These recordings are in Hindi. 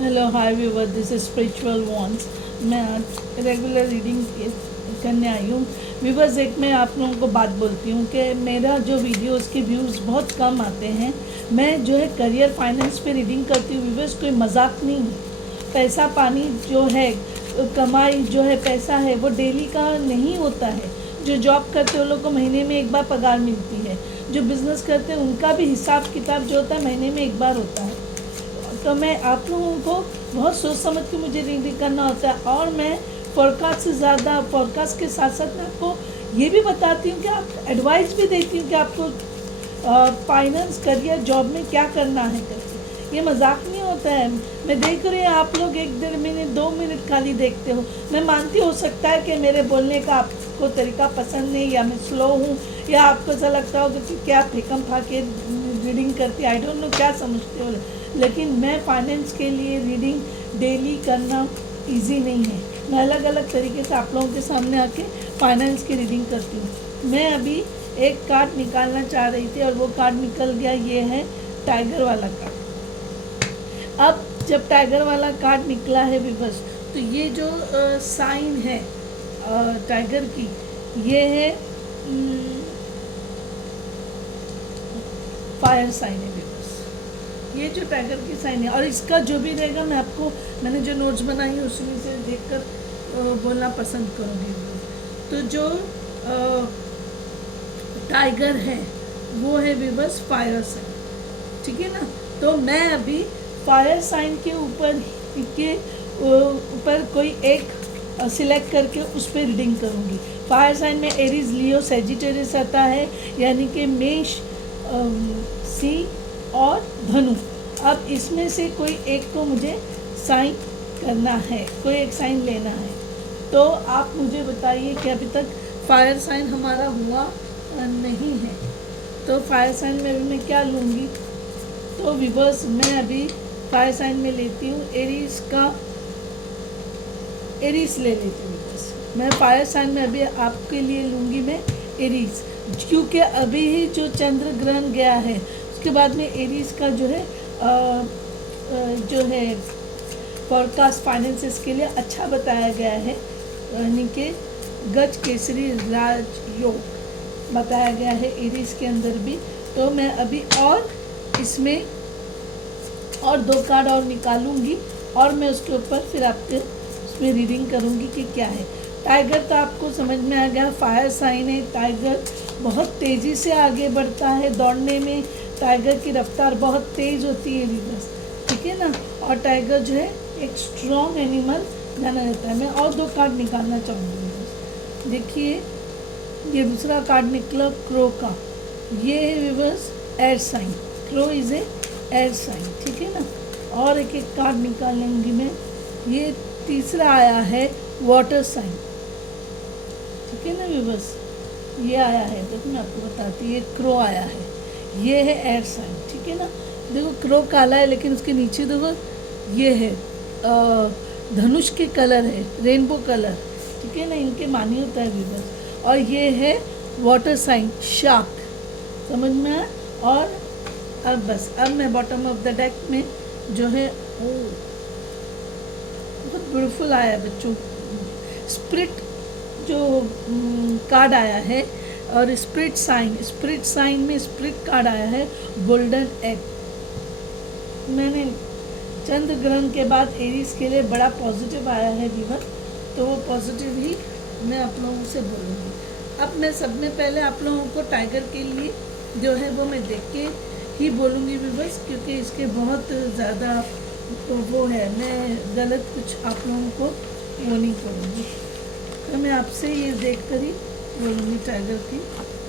Hello hi viewer, this is spiritual wands. मैं आज रेगुलर रीडिंग करने आई हूँ। व्यूवर्स, एक मैं आप लोगों को बात बोलती हूँ कि मेरा जो वीडियो उसके व्यूज़ बहुत कम आते हैं। मैं जो है करियर फाइनेंस पे रीडिंग करती हूँ व्यूवर्स, कोई मजाक नहीं है। पैसा पानी जो है, कमाई जो है, पैसा है, वो डेली का नहीं होता है। जो जॉब करते हैं उन लोग को महीने में एक बार पगार मिलती है। जो बिज़नेस करते हैं उनका भी हिसाब किताब जो होता है महीने में एक बार होता है। तो मैं आप लोगों को बहुत सोच समझ के मुझे रीडिंग करना होता है, और मैं फोरकास्ट से ज़्यादा, फोरकास्ट के साथ साथ मैं आपको ये भी बताती हूँ कि आप एडवाइस भी देती हूँ कि आपको फाइनेंस, करियर, जॉब में क्या करना है करके। ये मजाक नहीं होता है। मैं देख रही हूँ आप लोग 1-1.5 मिनट 2 मिनट खाली देखते हो। मैं मानती हो सकता है कि मेरे बोलने का आपको तरीका पसंद नहीं, या मैं स्लो हूँ, या आपको ऐसा लगता होगा कि क्या फेंकम खा के रीडिंग करती, आई डोंट नो क्या समझते हो। लेकिन मैं फाइनेंस के लिए रीडिंग डेली करना इजी नहीं है। मैं अलग अलग तरीके से आप लोगों के सामने आके फाइनेंस की रीडिंग करती हूँ। मैं अभी एक कार्ड निकालना चाह रही थी और वो कार्ड निकल गया। ये है टाइगर वाला कार्ड। अब जब टाइगर वाला कार्ड निकला है विवश, तो ये जो साइन है टाइगर की, ये है फायर साइन है विवश। ये जो टाइगर की साइन है, और इसका जो भी रहेगा मैं आपको, मैंने जो नोट्स बनाई है उसमें से देखकर बोलना पसंद करूँगी। तो जो टाइगर है वो है विवश फायर साइन, ठीक है ना। तो मैं अभी फायर साइन के ऊपर कोई एक सिलेक्ट करके उस पर रीडिंग करूँगी। फायर साइन में एरीज, लियो, सेजिटेरियस आता है, यानी कि मेष, सी और धनु। अब इसमें से कोई एक को मुझे साइन करना है, कोई एक साइन लेना है। तो आप मुझे बताइए कि अभी तक फायर साइन हमारा हुआ नहीं है, तो फायर साइन में अभी मैं क्या लूँगी। तो विवर्स, मैं अभी फायर साइन में लेती हूँ एरीज का, एरीज ले लेती हूँ विवर्स। मैं फायर साइन में अभी आपके लिए लूँगी मैं एरीज, क्योंकि अभी ही जो चंद्र ग्रहण गया है उसके बाद में एरीज का जो है जो है फोरकास्ट फाइनेंसेस के लिए अच्छा बताया गया है, यानी कि गज केसरी राजयोग बताया गया है एरीज के अंदर भी। तो मैं अभी और इसमें और 2 कार्ड और निकालूंगी, और मैं उसके ऊपर फिर आपके उसमें रीडिंग करूंगी कि क्या है। टाइगर तो आपको समझ में आ गया, फायर साइन है। टाइगर बहुत तेज़ी से आगे बढ़ता है दौड़ने में। टाइगर की रफ्तार बहुत तेज़ होती है विवर्स, ठीक है ना। और टाइगर जो है एक स्ट्रॉन्ग एनिमल जाना जाता है। मैं और 2 कार्ड निकालना चाहूँगी विवर्स। देखिए, ये दूसरा कार्ड निकला क्रो का। ये है viewers air sign. Crow is a air sign, ठीक है ना। और एक एक कार्ड निकालेंगी मैं। ये तीसरा आया है वाटर साइन, ठीक है ना विवर्स। ये आया है, देखो मैं आपको बताती हूँ, ये क्रो आया है। ये है एयर साइन, ठीक है ना। देखो क्रो काला है, लेकिन उसके नीचे देखो ये है धनुष के कलर है, रेनबो कलर, ठीक है ना। इनके मानी होता है विवर्स। और ये है वाटर साइन शार्क, समझ में आया। और अब बस, अब मैं बॉटम ऑफ द डेक में जो है बहुत ब्यूटीफुल आया है बच्चों, स्पिरिट जो कार्ड आया है। और स्पिरिट साइन में स्पिरिट कार्ड आया है गोल्डन एग। मैंने चंद्र ग्रहण के बाद एरीज के लिए बड़ा पॉजिटिव आया है व्यूअर, तो वो पॉजिटिव ही मैं आप लोगों से बोलूँगी। अब मैं सब में पहले आप लोगों को टाइगर के लिए जो है वो मैं देख के ही बोलूँगी व्यूअर्स, क्योंकि इसके बहुत ज़्यादा वो है, मैं गलत कुछ आप लोगों को वो नहीं करूँगी। तो मैं आपसे ये देख कर ही बोलूँगी टाइगर की,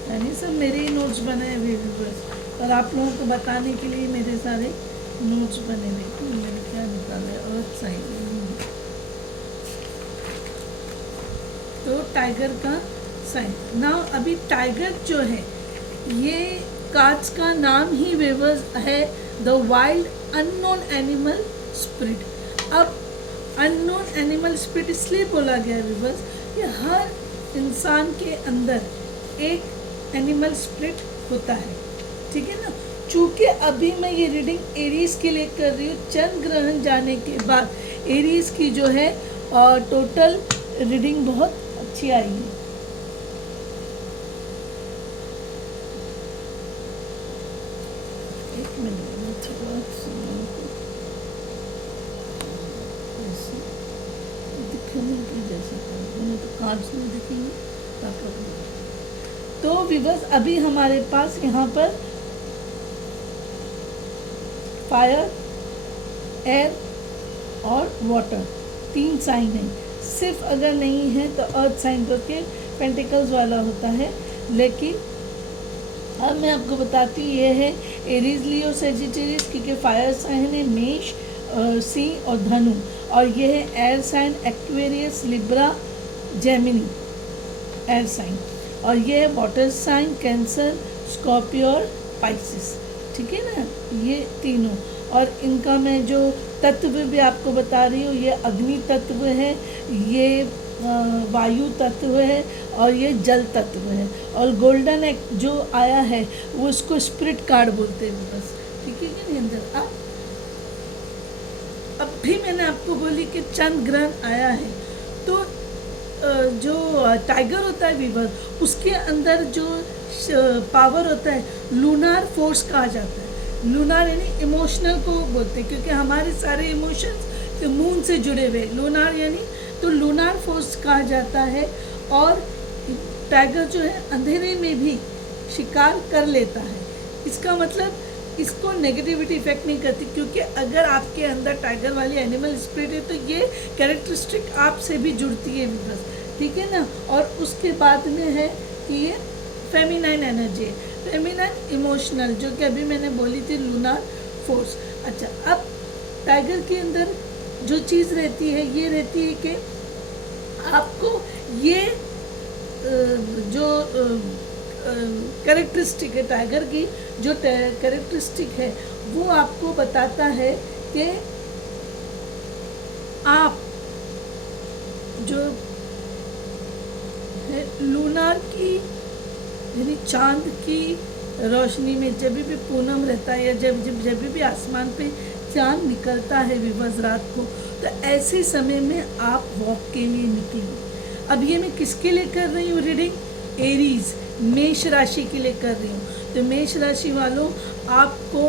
यानी सब मेरे ही नोट्स बनाए हुए व्यूअर्स, और आप लोगों को बताने के लिए मेरे सारे नोट्स बने हुए। मैंने क्या निकाला है, अर्थ साइन, तो टाइगर का साइन ना। अभी टाइगर जो है, ये कार्ड्स का नाम ही वेवर्स है the wild unknown animal spirit. अब अननोन एनिमल स्पिरिट इसलिए बोला गया है वेवर्स कि हर इंसान के अंदर एक एनिमल स्पिरिट होता है, ठीक है ना, चूँकि अभी मैं ये रीडिंग एरीज के लिए कर रही हूँ, चंद्र ग्रहण जाने के बाद एरीज की जो है टोटल रीडिंग बहुत अच्छी आई है। एक मिनट में थोड़ा दिखने की जैसे तो कांच में दिखेंगे तो विवश अभी हमारे पास यहाँ पर फायर, एयर और वाटर 3 साइन है। सिर्फ अगर नहीं है तो अर्थ साइन करके पेंटिकल्स वाला होता है। लेकिन अब मैं आपको बताती ये है एरीज, लियो, सेजिटेरियस, क्योंकि फायर साइन है मेष, सिंह और धनु, और ये है air sign Aquarius, Libra, Gemini air sign, और ये है वाटर साइन कैंसर, स्कॉर्पियो और पाइसिस। ठीक है ना, ये तीनों। और इनका मैं जो तत्व भी आपको बता रही हूँ, ये अग्नि तत्व है, ये वायु तत्व है और ये जल तत्व है। और गोल्डन एक जो आया है वो उसको स्पिरिट कार्ड बोलते हैं बस। ठीक है कि नहीं अंदर। अब भी मैंने आपको बोली कि चंद्र ग्रहण आया है तो जो टाइगर होता है वीवर, उसके अंदर जो पावर होता है लूनार फोर्स कहा जाता है। लूनार यानी इमोशनल को बोलते हैं, क्योंकि हमारे सारे इमोशंस मून से जुड़े हुए। लूनार यानी तो लूनार फोर्स कहा जाता है। और टाइगर जो है अंधेरे में भी शिकार कर लेता है। इसका मतलब इसको नेगेटिविटी इफेक्ट नहीं करती, क्योंकि अगर आपके अंदर टाइगर वाली एनिमल स्पिरिट है तो ये कैरेक्टरिस्टिक आपसे भी जुड़ती है बस। ठीक है ना। और उसके बाद में है कि ये फेमिनाइन एनर्जी है, फेमिनाइन इमोशनल, जो कि अभी मैंने बोली थी लूनार फोर्स। अच्छा, अब टाइगर के अंदर जो चीज़ रहती है ये रहती है कि आपको ये जो कैरेक्टरिस्टिक है टाइगर की, जो कैरेक्टरिस्टिक है वो आपको बताता है कि आप जो है लूनार की यानी चांद की रोशनी में जब भी पूनम रहता है या जब भी आसमान पे चांद निकलता है विवज रात को, तो ऐसे समय में आप वॉक के लिए निकलिए। अब ये मैं किसके लिए कर रही हूँ रीडिंग? एरीज, मेष राशि के लिए कर रही हूँ। तो मेष राशि वालों, आपको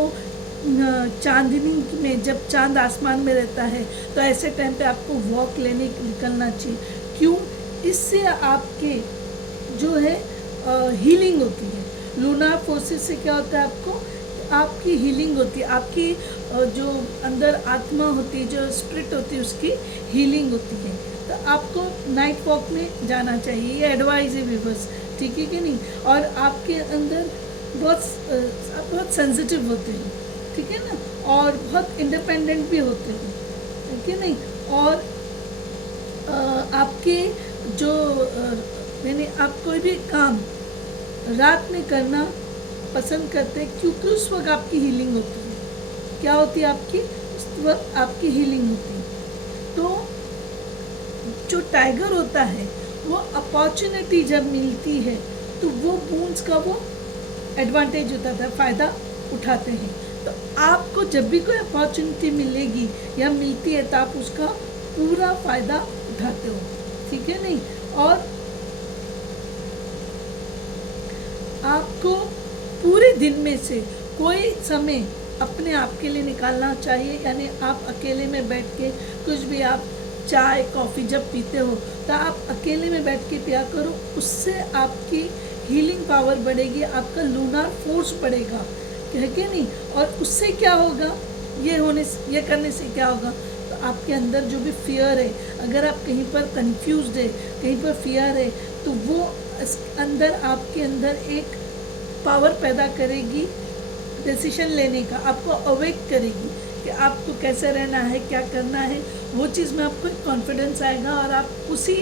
चांदनी में जब चांद आसमान में रहता है तो ऐसे टाइम पे आपको वॉक लेने निकलना चाहिए। क्यों? इससे आपके जो है हीलिंग होती है। लूनार फोर्सेस से क्या होता है आपकी हीलिंग होती है, आपकी जो अंदर आत्मा होती है, जो स्पिरिट होती है, उसकी हीलिंग होती है। तो आपको नाइट वॉक में जाना चाहिए, ये एडवाइस है व्यूअर्स। ठीक है कि नहीं। और आपके अंदर बहुत सेंसिटिव होते हैं, ठीक है ना, और बहुत इंडिपेंडेंट भी होते हैं, ठीक है नहीं। और आपके जो यानी आप कोई भी काम रात में करना पसंद करते हैं, क्योंकि उस वक्त आपकी हीलिंग होती है। क्या होती है आपकी? उस वक्त आपकी हीलिंग होती है। तो जो टाइगर होता है वो अपॉर्चुनिटी जब मिलती है तो वो बूंस का वो एडवांटेज उठाता है, फ़ायदा उठाते हैं। तो आपको जब भी कोई अपॉर्चुनिटी मिलेगी या मिलती है तो आप उसका पूरा फ़ायदा उठाते हो, ठीक है नहीं। और आपको पूरे दिन में से कोई समय अपने आप के लिए निकालना चाहिए। यानी आप अकेले में बैठ के कुछ भी, आप चाय कॉफ़ी जब पीते हो तो आप अकेले में बैठ के पिया करो, उससे आपकी हीलिंग पावर बढ़ेगी, आपका लूनार फोर्स बढ़ेगा, है कि नहीं। और उससे क्या होगा, ये करने से क्या होगा, तो आपके अंदर जो भी फियर है, अगर आप कहीं पर कंफ्यूज्ड है, कहीं पर फियर है, तो वो अंदर आपके अंदर एक पावर पैदा करेगी डिसीजन लेने का, आपको अवेक करेगी कि आपको कैसे रहना है, क्या करना है। वो चीज़ में आपको कॉन्फिडेंस आएगा और आप उसी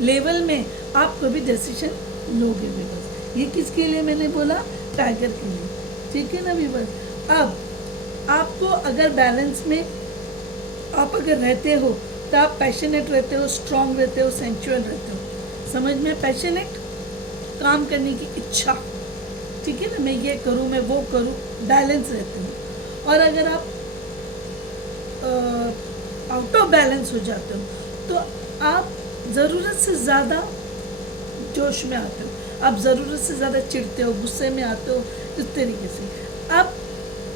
लेवल में आप कभी डिसीजन लोगे बस। ये किसके लिए मैंने बोला? टाइगर के लिए, ठीक है ना बस। अब आपको अगर बैलेंस में आप अगर रहते हो तो आप पैशनेट रहते हो, स्ट्रॉन्ग रहते हो, सेंचुअल रहते हो। समझ में? पैशनेट, काम करने की इच्छा, ठीक है ना, मैं ये करूँ, मैं वो करूँ, बैलेंस रहते हैं। और अगर आप आउट ऑफ बैलेंस हो जाते हो तो आप ज़रूरत से ज़्यादा जोश में आते हो, आप ज़रूरत से ज़्यादा चिढ़ते हो, गुस्से में आते हो, इस तरीके से। अब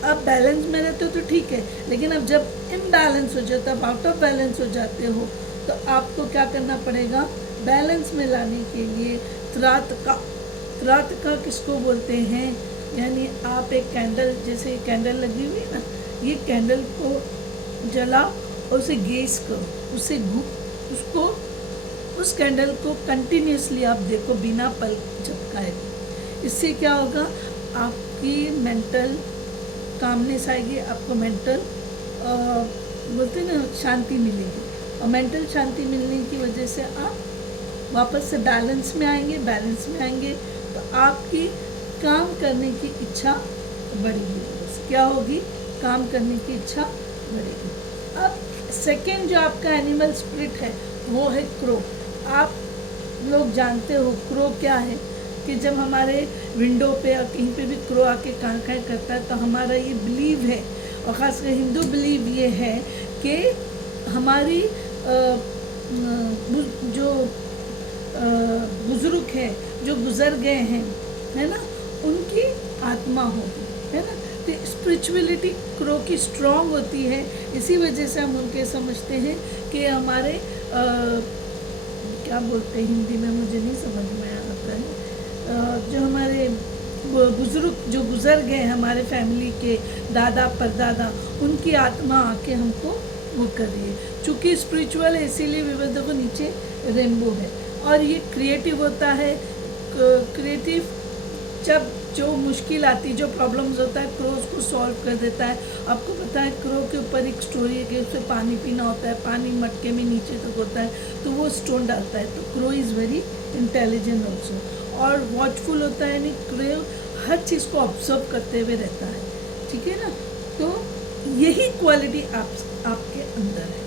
आप बैलेंस में रहते हो तो ठीक है, लेकिन अब जब इम्बैलेंस हो जाता है, आउट ऑफ बैलेंस हो जाते हो, तो आपको क्या करना पड़ेगा, बैलेंस में लाने के लिए त्राटका किसको बोलते हैं, यानी आप एक कैंडल, जैसे कैंडल लगी हुई है ना, ये कैंडल को जला और उसे गेस करो, उसको उस कैंडल को कंटिन्यूसली आप देखो बिना पल झपकाए। इससे क्या होगा, आपकी मेंटल कामनेस आएगी, आपको मेंटल बोलते हैं ना शांति मिलेगी, और मेंटल शांति मिलने की वजह से आप वापस से बैलेंस में आएंगे तो आपकी काम करने की इच्छा बढ़ेगी, बस क्या होगी, काम करने की इच्छा बढ़ेगी। अब सेकेंड जो आपका एनिमल स्पिरिट है वो है क्रो। आप लोग जानते हो क्रो क्या है, कि जब हमारे विंडो पे या कहीं पे भी क्रो आके कां करता है तो हमारा ये बिलीव है, और ख़ासकर हिंदू बिलीव ये है कि हमारी जो बुज़ुर्ग हैं, जो गुज़र गए हैं, है ना, उनकी आत्मा होगी, है ना। तो स्पिरिचुअलिटी क्रो की स्ट्रॉन्ग होती है, इसी वजह से हम उनके समझते हैं कि हमारे क्या बोलते हैं हिंदी में, मुझे नहीं समझ में आता है, जो हमारे बुज़ुर्ग जो गुज़र गए हमारे फैमिली के दादा परदादा, उनकी आत्मा आके हमको वो कर रही है। चूँकि स्पिरिचुअल है इसीलिए विविध को नीचे रेनबो है, और ये क्रिएटिव होता है। क्रिएटिव जब जो मुश्किल आती, जो प्रॉब्लम्स होता है, क्रो उसको सॉल्व कर देता है। आपको पता है क्रो के ऊपर एक स्टोरी है कि उसे पानी पीना होता है, पानी मटके में नीचे तक होता है, तो वो स्टोन डालता है। तो crow is very intelligent also, और वॉचफुल होता है, यानी क्रो हर चीज़ को ऑब्जर्व करते हुए रहता है, ठीक है ना। तो यही क्वालिटी आपके अंदर है।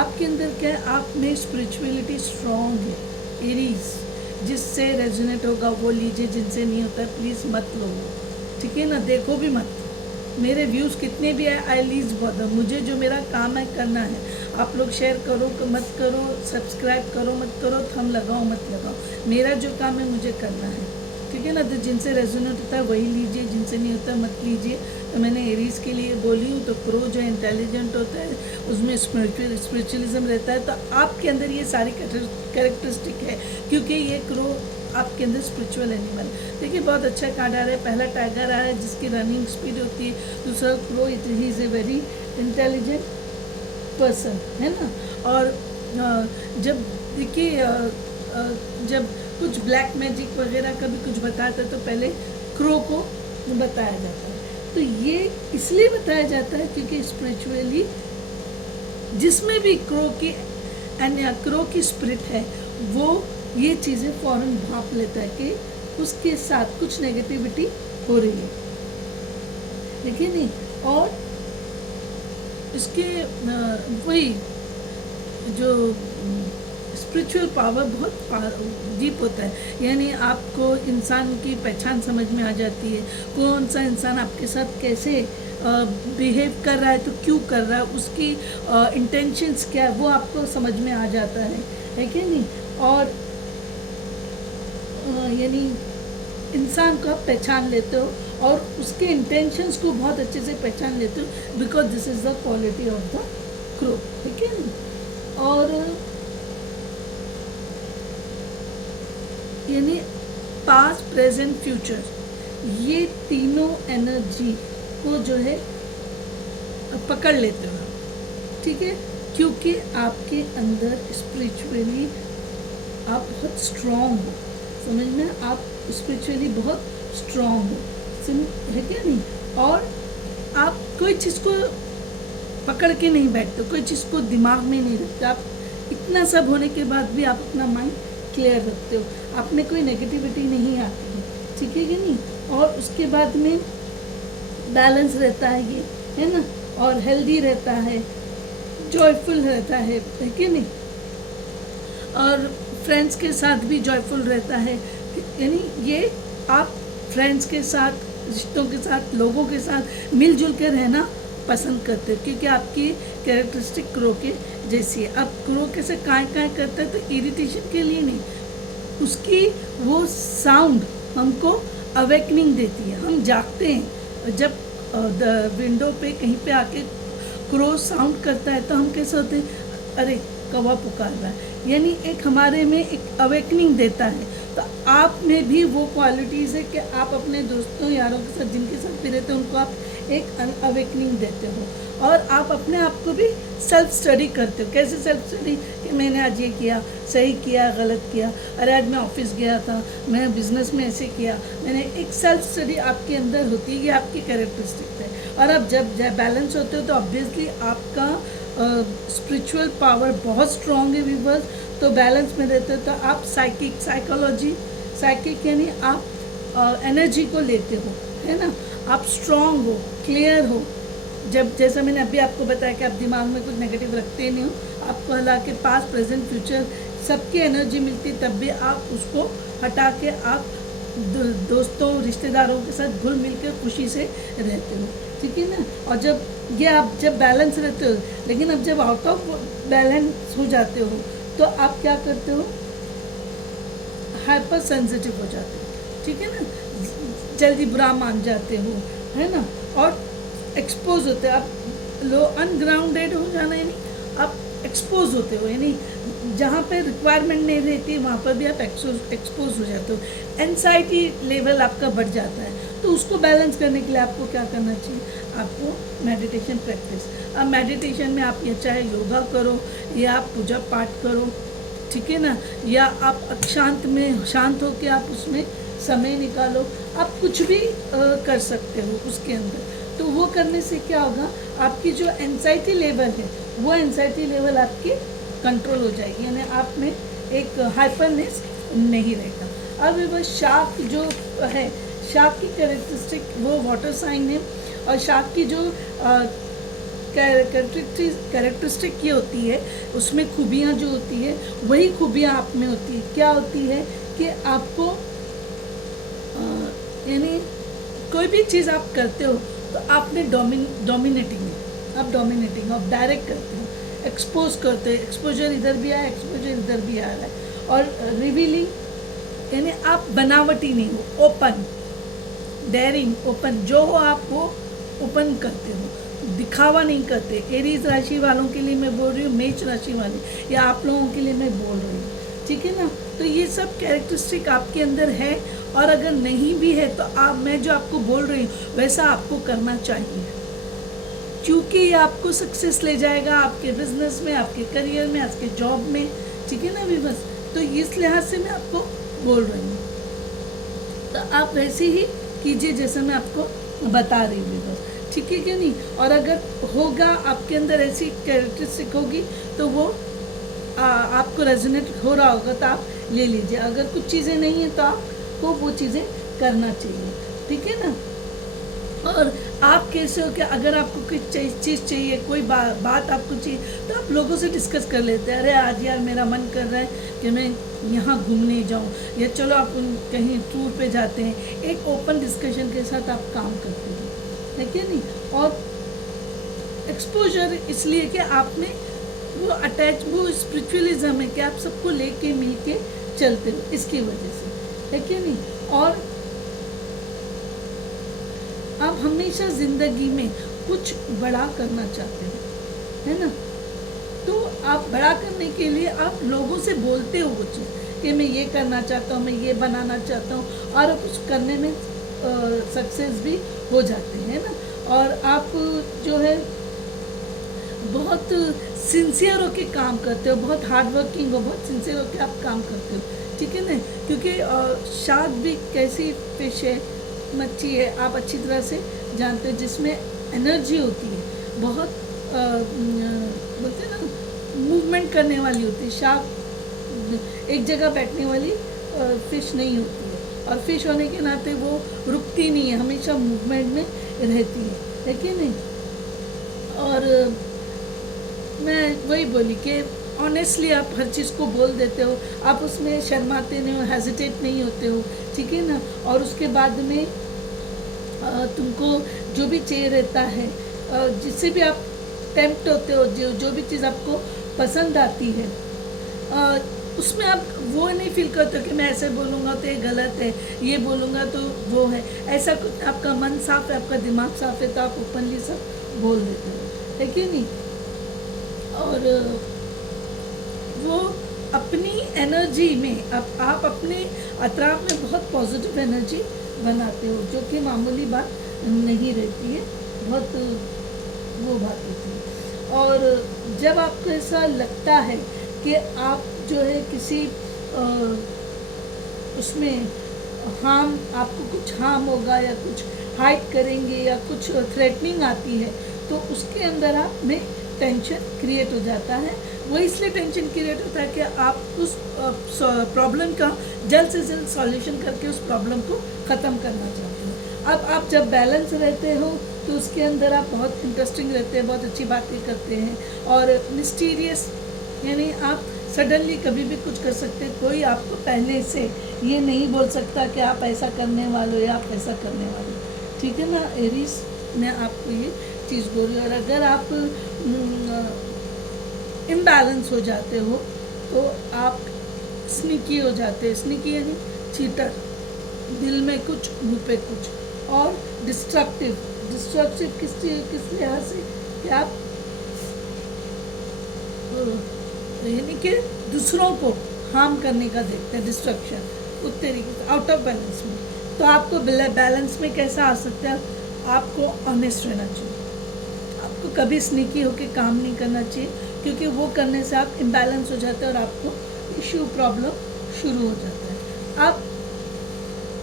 आपके अंदर क्या है, आप में स्पिरिचुअलिटी स्ट्रॉन्ग है, एरीज। जिससे रेजोनेट होगा वो लीजिए, जिनसे नहीं होता है प्लीज़ मत लो, ठीक है ना, देखो भी मत। मेरे व्यूज़ कितने भी आए, आई लीज बॉदर, मुझे जो मेरा काम है करना है। आप लोग शेयर करो मत करो, सब्सक्राइब करो मत करो, थंब लगाओ मत लगाओ, मेरा जो काम है मुझे करना है, ठीक है ना। तो जिनसे रेजोनेट होता है वही लीजिए, जिनसे नहीं होता मत लीजिए। तो मैंने एरीज के लिए बोली हूँ। तो क्रो जो इंटेलिजेंट होता है उसमें स्पिरिचुअलिज्म रहता है, तो आपके अंदर ये सारी कैरेक्टरिस्टिक है, क्योंकि ये क्रो आपके अंदर स्पिरिचुअल एनिमल। देखिए बहुत अच्छा कार्ड आ रहा है, पहला टाइगर आया है जिसकी रनिंग स्पीड होती है, दूसरा crow, he is a very intelligent person, है ना। और जब देखिए जब कुछ ब्लैक मैजिक वगैरह का भी कुछ बताता है तो पहले क्रो को बताया जाता है। तो ये इसलिए बताया जाता है क्योंकि स्पिरिचुअली जिसमें भी क्रो की स्पिरिट है वो ये चीज़ें फ़ौरन भांप लेता है कि उसके साथ कुछ नेगेटिविटी हो रही है, देखिए नहीं। और इसके वही जो स्पिरिचुअल पावर बहुत डीप होता है, यानी आपको इंसान की पहचान समझ में आ जाती है, कौन सा इंसान आपके साथ कैसे बिहेव कर रहा है, तो क्यों कर रहा है, उसकी इंटेंशंस क्या है वो आपको समझ में आ जाता है कि नहीं। और यानी इंसान को आप पहचान लेते हो और उसके इंटेंशंस को बहुत अच्छे से पहचान लेते हो, because this is the quality of the crow, ठीक है ना। और यानी पास्ट प्रेजेंट फ्यूचर, ये तीनों एनर्जी को जो है पकड़ लेते हो, ठीक है, क्योंकि आपके अंदर स्पिरिचुअली आप बहुत स्ट्रॉन्ग हो, समझ में, आप स्पिरिचुअली बहुत स्ट्रॉन्ग हो, है क्या नहीं। और आप कोई चीज़ को पकड़ के नहीं बैठते, कोई चीज़ को दिमाग में नहीं रखते, आप इतना सब होने के बाद भी आप अपना माइंड क्लियर रखते हो, आप में कोई नेगेटिविटी नहीं आती है, ठीक है कि नहीं। और उसके बाद में बैलेंस रहता है ये, है ना, और हेल्दी रहता है, जॉयफुल रहता है कि नहीं। और फ्रेंड्स के साथ भी जॉयफुल रहता है, यानी ये आप फ्रेंड्स के साथ, रिश्तों के साथ, लोगों के साथ मिलजुल कर रहना पसंद करते हो, क्योंकि आपकी कैरेक्टरिस्टिक क्रो के जैसी है। अब क्रो कैसे काय काय करता है तो इरिटेशन के लिए नहीं, उसकी वो साउंड हमको अवेकनिंग देती है, हम जागते हैं। जब विंडो पे कहीं पे आके क्रो साउंड करता है तो हम कैसे होते हैं, अरे कौवा पुकार रहा है, यानी एक हमारे में एक अवेकनिंग देता है। तो आप में भी वो क्वालिटीज़ है कि आप अपने दोस्तों यारों के साथ, जिनके साथ भी रहते हैं, उनको आप एक अवेकनिंग देते हो, और आप अपने आप को भी सेल्फ स्टडी करते हो। कैसे सेल्फ स्टडी, कि मैंने आज ये किया, सही किया, गलत किया, अरे आज मैं ऑफिस गया था, मैं बिजनेस में ऐसे किया, मैंने एक सेल्फ स्टडी आपके अंदर होती है, ये आपकी कैरेक्टरिस्टिक है। और अब जब बैलेंस होते हो तो ऑब्वियसली आपका स्पिरिचुअल पावर बहुत स्ट्रॉन्ग है व्यूअर्स। तो बैलेंस में रहते हो तो आप साइकिक यानी आप एनर्जी को लेते हो, है ना, आप स्ट्रॉन्ग हो, क्लियर हो। जब जैसा मैंने अभी आपको बताया कि आप दिमाग में कुछ नेगेटिव रखते नहीं हो, आपको हालांकि पास्ट प्रेजेंट फ्यूचर सबकी एनर्जी मिलती, तब भी आप उसको हटा के आप दोस्तों रिश्तेदारों के साथ घुल मिल कर खुशी से रहते हो, ठीक है ना। और जब आप जब बैलेंस रहते हो, लेकिन अब जब आउट ऑफ बैलेंस हो जाते हो तो आप क्या करते हो, हाइपर सेंसिटिव हो जाते हो, ठीक है ना, जल्दी बुरा मान जाते हो, है ना, और एक्सपोज होते हो आप। लो अनग्राउंडेड हो जाना, यानी आप एक्सपोज होते हो, यानी जहाँ पे रिक्वायरमेंट नहीं रहती वहाँ पर भी आप एक्सपोज हो जाते हो। एंजाइटी लेवल आपका बढ़ जाता है, तो उसको बैलेंस करने के लिए आपको क्या करना चाहिए, आपको मेडिटेशन प्रैक्टिस। अब मेडिटेशन में आप ये चाहे योगा करो या आप पूजा पाठ करो, ठीक है ना, या आप शांत हो के आप उसमें समय निकालो, आप कुछ भी कर सकते हो उसके अंदर। तो वो करने से क्या होगा, आपकी जो एंजाइटी लेवल है वो एंजाइटी लेवल आपकी कंट्रोल हो जाएगी, यानी आप में एक हाइपरनेस नहीं रहेगा। अब वो शार्क जो है, शार्क की कैरेक्टरिस्टिक वो वाटर साइन है, और शार्क की जो कैरेक्टरिस्टिक ये होती है, उसमें खूबियाँ जो होती है वही खूबियाँ आप में होती है। क्या होती है कि आपको यानी कोई भी चीज़ आप करते हो तो आप में डोमिनेटिंग है, आप डोमिनेटिंग, आप डायरेक्ट करते हो, एक्सपोज करते हो, एक्सपोजर इधर भी आया, एक्सपोजर इधर भी आ रहा है, और रिवीलिंग यानी आप बनावटी नहीं हो, ओपन, डेयरिंग, ओपन, जो हो आप वो ओपन करते हो, दिखावा नहीं करते। एरीज राशि वालों के लिए मैं बोल रही हूँ, मेष राशि वाले या आप लोगों के लिए मैं बोल रही हूँ, ठीक है ना। तो ये सब कैरेक्टरिस्टिक आपके अंदर है, और अगर नहीं भी है तो मैं जो आपको बोल रही हूँ वैसा आपको करना चाहिए, क्योंकि ये आपको सक्सेस ले जाएगा आपके बिजनेस में, आपके करियर में, आपके जॉब में, ठीक है ना भी बस। तो इस लिहाज से मैं आपको बोल रही हूँ, तो आप वैसे ही कीजिए जैसे मैं आपको बता रही हूँ बस, ठीक है कि नहीं। और अगर होगा आपके अंदर ऐसी कैरेक्टरिस्टिक होगी तो वो आपको रेजोनेट हो रहा होगा तो आप ले लीजिए। अगर कुछ चीज़ें नहीं हैं तो आपको वो चीज़ें करना चाहिए, ठीक है ना। और आप कैसे हो कि अगर आपको कोई चीज़ चाहिए, कोई बात आपको चाहिए, तो आप लोगों से डिस्कस कर लेते हैं, अरे आज यार मेरा मन कर रहा है कि मैं यहाँ घूमने जाऊँ, या चलो आप कहीं टूर पे जाते हैं। एक ओपन डिस्कशन के साथ आप काम करते हैं, है क्या नहीं। और एक्सपोजर इसलिए कि आप में वो अटैच, वो स्पिरिचुअलिज्म है कि आप सबको लेके मिल के चलते हो, इसकी वजह से, है क्या नहीं। और आप हमेशा ज़िंदगी में कुछ बड़ा करना चाहते हो, है ना। तो आप बड़ा करने के लिए आप लोगों से बोलते हो वो चीज़ कि मैं ये करना चाहता हूँ, मैं ये बनाना चाहता हूँ, और आप उस करने में सक्सेस भी हो जाते हैं ना। और आप जो है बहुत सिंसियर होके काम करते हो, बहुत हार्ड वर्किंग हो, बहुत सिंसियर होके आप काम करते हो, ठीक है ना। क्योंकि शार्क भी कैसी फिश है, मच्छी है, आप अच्छी तरह से जानते हो, जिसमें एनर्जी होती है, बहुत बोलते हैं ना मूवमेंट करने वाली होती है। शार्क एक जगह बैठने वाली फिश नहीं होती है, और फिश होने के नाते वो रुकती नहीं है, हमेशा मूवमेंट में रहती है कि नहीं। और मैं वही बोली कि ऑनेस्टली आप हर चीज़ को बोल देते हो, आप उसमें शर्माते नहीं हो, हेजिटेट नहीं होते हो, ठीक है ना। और उसके बाद में तुमको जो भी चाहिए रहता है, जिससे भी आप टेम्प्ट होते हो, जो भी चीज़ आपको पसंद आती है, उसमें आप वो नहीं फील करते हो कि मैं ऐसे बोलूँगा तो ये गलत है, ये बोलूँगा तो वो है। ऐसा कुछ, आपका मन साफ है, आपका दिमाग साफ है, तो आप ओपनली सब बोल देते हो, है कि नहीं। और वो अपनी एनर्जी में आप अपने अतराफ में बहुत पॉजिटिव एनर्जी बनाते हो, जो कि मामूली बात नहीं रहती है, बहुत वो बात होती है। और जब आपको ऐसा लगता है कि आप जो है किसी उसमें हार्म, आपको कुछ हार्म होगा या कुछ हाइड करेंगे या कुछ थ्रेटनिंग आती है, तो उसके अंदर आप में टेंशन क्रिएट हो जाता है। वो इसलिए टेंशन क्रिएट होता है कि आप उस प्रॉब्लम का जल्द से जल्द सॉल्यूशन करके उस प्रॉब्लम को ख़त्म करना चाहते हो। अब आप जब बैलेंस रहते हो तो उसके अंदर आप बहुत इंटरेस्टिंग रहते हैं, बहुत अच्छी बातें करते हैं और मिस्टीरियस, यानी आप सडनली कभी भी कुछ कर सकते हैं। कोई आपको पहले से ये नहीं बोल सकता कि आप ऐसा करने वाले हो या आप ऐसा करने वाले हो, ठीक है ना। एरीज, मैं आपको ये चीज़ बोल रही हूँ। और अगर आप इम्बैलेंस हो जाते हो तो आप स्नीकी हो जाते हैं। स्नीकी यानी चीटर, दिल में कुछ मुँह पे कुछ, और डिस्ट्रक्टिव। डिस्ट्रक्टिव किस लिहाज से कि आप यानी कि दूसरों को हार्म करने का देखते हैं, डिस्ट्रक्शन, उस तरीके से आउट ऑफ बैलेंस में। तो आपको बैलेंस में कैसा आ सकता है, आपको ऑनेस्ट रहना चाहिए, आपको कभी स्नीकी होकर काम नहीं करना चाहिए, क्योंकि वो करने से आप इम्बैलेंस हो जाते हैं और आपको इश्यू प्रॉब्लम शुरू हो जाता है। आप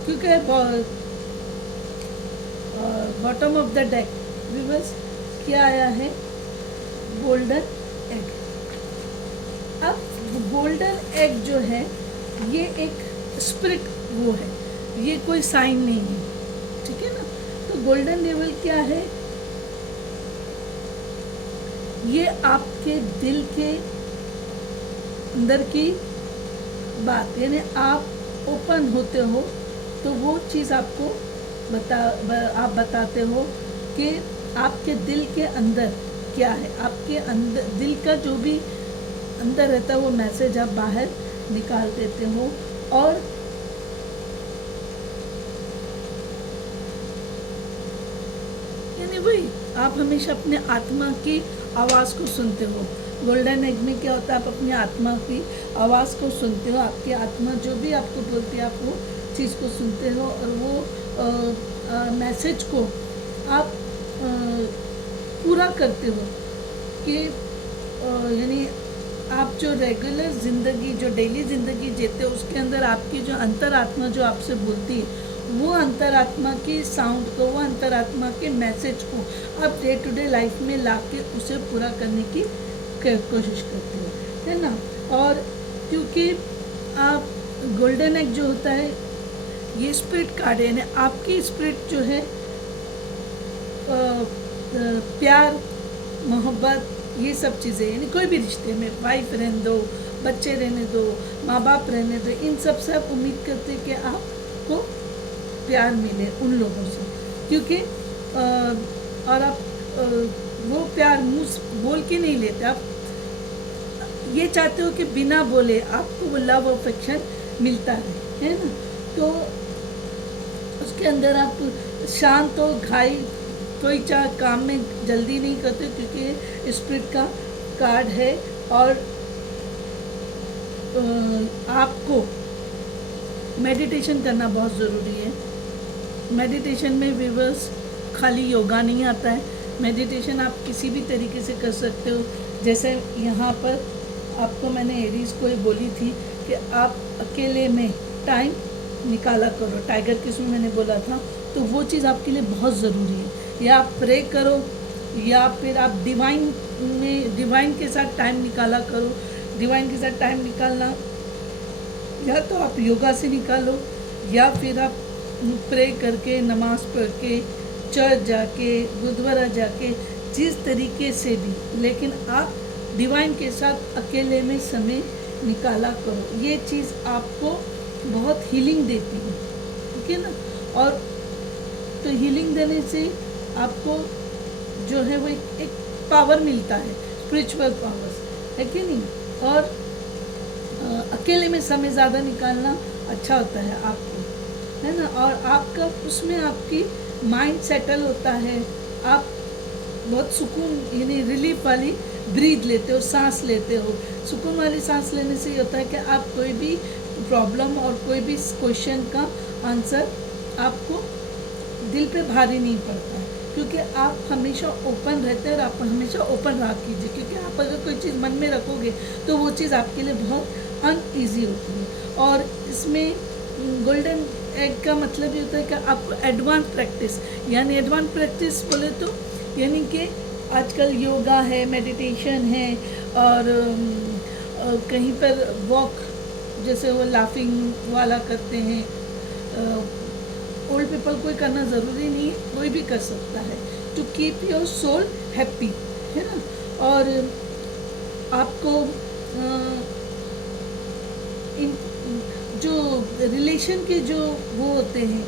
क्योंकि bottom of the deck viewers क्या आया है, गोल्डन एग। अब गोल्डन एग जो है ये एक स्पिरिट वो है, ये कोई साइन नहीं है, ठीक है ना। तो गोल्डन लेवल क्या है, ये आपके दिल के अंदर की बात, यानी आप ओपन होते हो तो वो चीज़ आपको आप बताते हो कि आपके दिल के अंदर क्या है। आपके अंदर दिल का जो भी अंदर रहता है वो मैसेज आप बाहर निकाल देते हो। और यानी वही, आप हमेशा अपने आत्मा की आवाज़ को सुनते हो। गोल्डन एग में क्या होता है, आप अपनी आत्मा की आवाज़ को सुनते हो। आपकी आत्मा जो भी आपको बोलती है आप वो चीज़ को सुनते हो और वो मैसेज को आप पूरा करते हो कि यानी आप जो रेगुलर ज़िंदगी, जो डेली ज़िंदगी जीते हो, उसके अंदर आपकी जो अंतरात्मा जो आपसे बोलती है, वो अंतरात्मा की साउंड को, वो अंतरात्मा के मैसेज को आप डे टू डे लाइफ में ला के उसे पूरा करने की कोशिश करते हो, है ना। और क्योंकि आप गोल्डन एग जो होता है ये स्पिरिट कार्ड है, यानी आपकी स्पिरिट जो है प्यार, मोहब्बत, ये सब चीज़ें, यानी कोई भी रिश्ते में, वाइफ रहने दो, बच्चे रहने दो, माँ बाप रहने दो, इन सब से आप उम्मीद करते हैं कि आपको प्यार मिले उन लोगों से, क्योंकि और आप वो प्यार मुँह बोल के नहीं लेते, आप ये चाहते हो कि बिना बोले आपको वो लव अफेक्शन मिलता है ना। तो उसके अंदर आप शांत हो, घाई, कोई काम में जल्दी नहीं करते, क्योंकि स्पिरिट का कार्ड है। और आपको मेडिटेशन करना बहुत ज़रूरी है। मेडिटेशन में व्यूअर्स खाली योगा नहीं आता है, मेडिटेशन आप किसी भी तरीके से कर सकते हो। जैसे यहाँ पर आपको मैंने एरीज को ही बोली थी कि आप अकेले में टाइम निकाला करो, टाइगर किस में मैंने बोला था, तो वो चीज़ आपके लिए बहुत ज़रूरी है। या आप प्रे करो या फिर आप डिवाइन के साथ टाइम निकाला करो। डिवाइन के साथ टाइम निकालना या तो आप योगा से निकालो या फिर आप प्रे करके, नमाज़ पढ़ के, चर्च जाके, गुरुद्वारा जाके, जिस तरीके से भी, लेकिन आप डिवाइन के साथ अकेले में समय निकाला करो। ये चीज़ आपको बहुत हीलिंग देती है, ठीक है ना। और तो हीलिंग देने से आपको जो है वो एक पावर मिलता है, स्पिरिचुअल पावर्स, है कि नहीं। और अकेले में समय ज़्यादा निकालना अच्छा होता है आपको, है ना। और आपका उसमें आपकी माइंड सेटल होता है, आप बहुत सुकून यानी रिलीफ वाली ब्रीथ लेते हो, सांस लेते हो। सुकून वाली सांस लेने से ये होता है कि आप कोई भी प्रॉब्लम और कोई भी क्वेश्चन का आंसर आपको दिल पे भारी नहीं पड़ता है, क्योंकि आप हमेशा ओपन रहते हैं। और आप हमेशा ओपन रहा कीजिए, क्योंकि आप अगर कोई चीज़ मन में रखोगे तो वो चीज़ आपके लिए बहुत अनईजी होती है। और इसमें गोल्डन एग का मतलब ये होता है कि आपको एडवांस प्रैक्टिस, यानी एडवांस प्रैक्टिस बोले तो यानी कि आजकल योगा है, मेडिटेशन है, और कहीं पर वॉक जैसे वो लाफिंग वाला करते हैं। ओल्ड पीपल कोई करना ज़रूरी नहीं है, कोई भी कर सकता है, to keep your soul happy, है ना। और आपको इन जो रिलेशन के जो वो होते हैं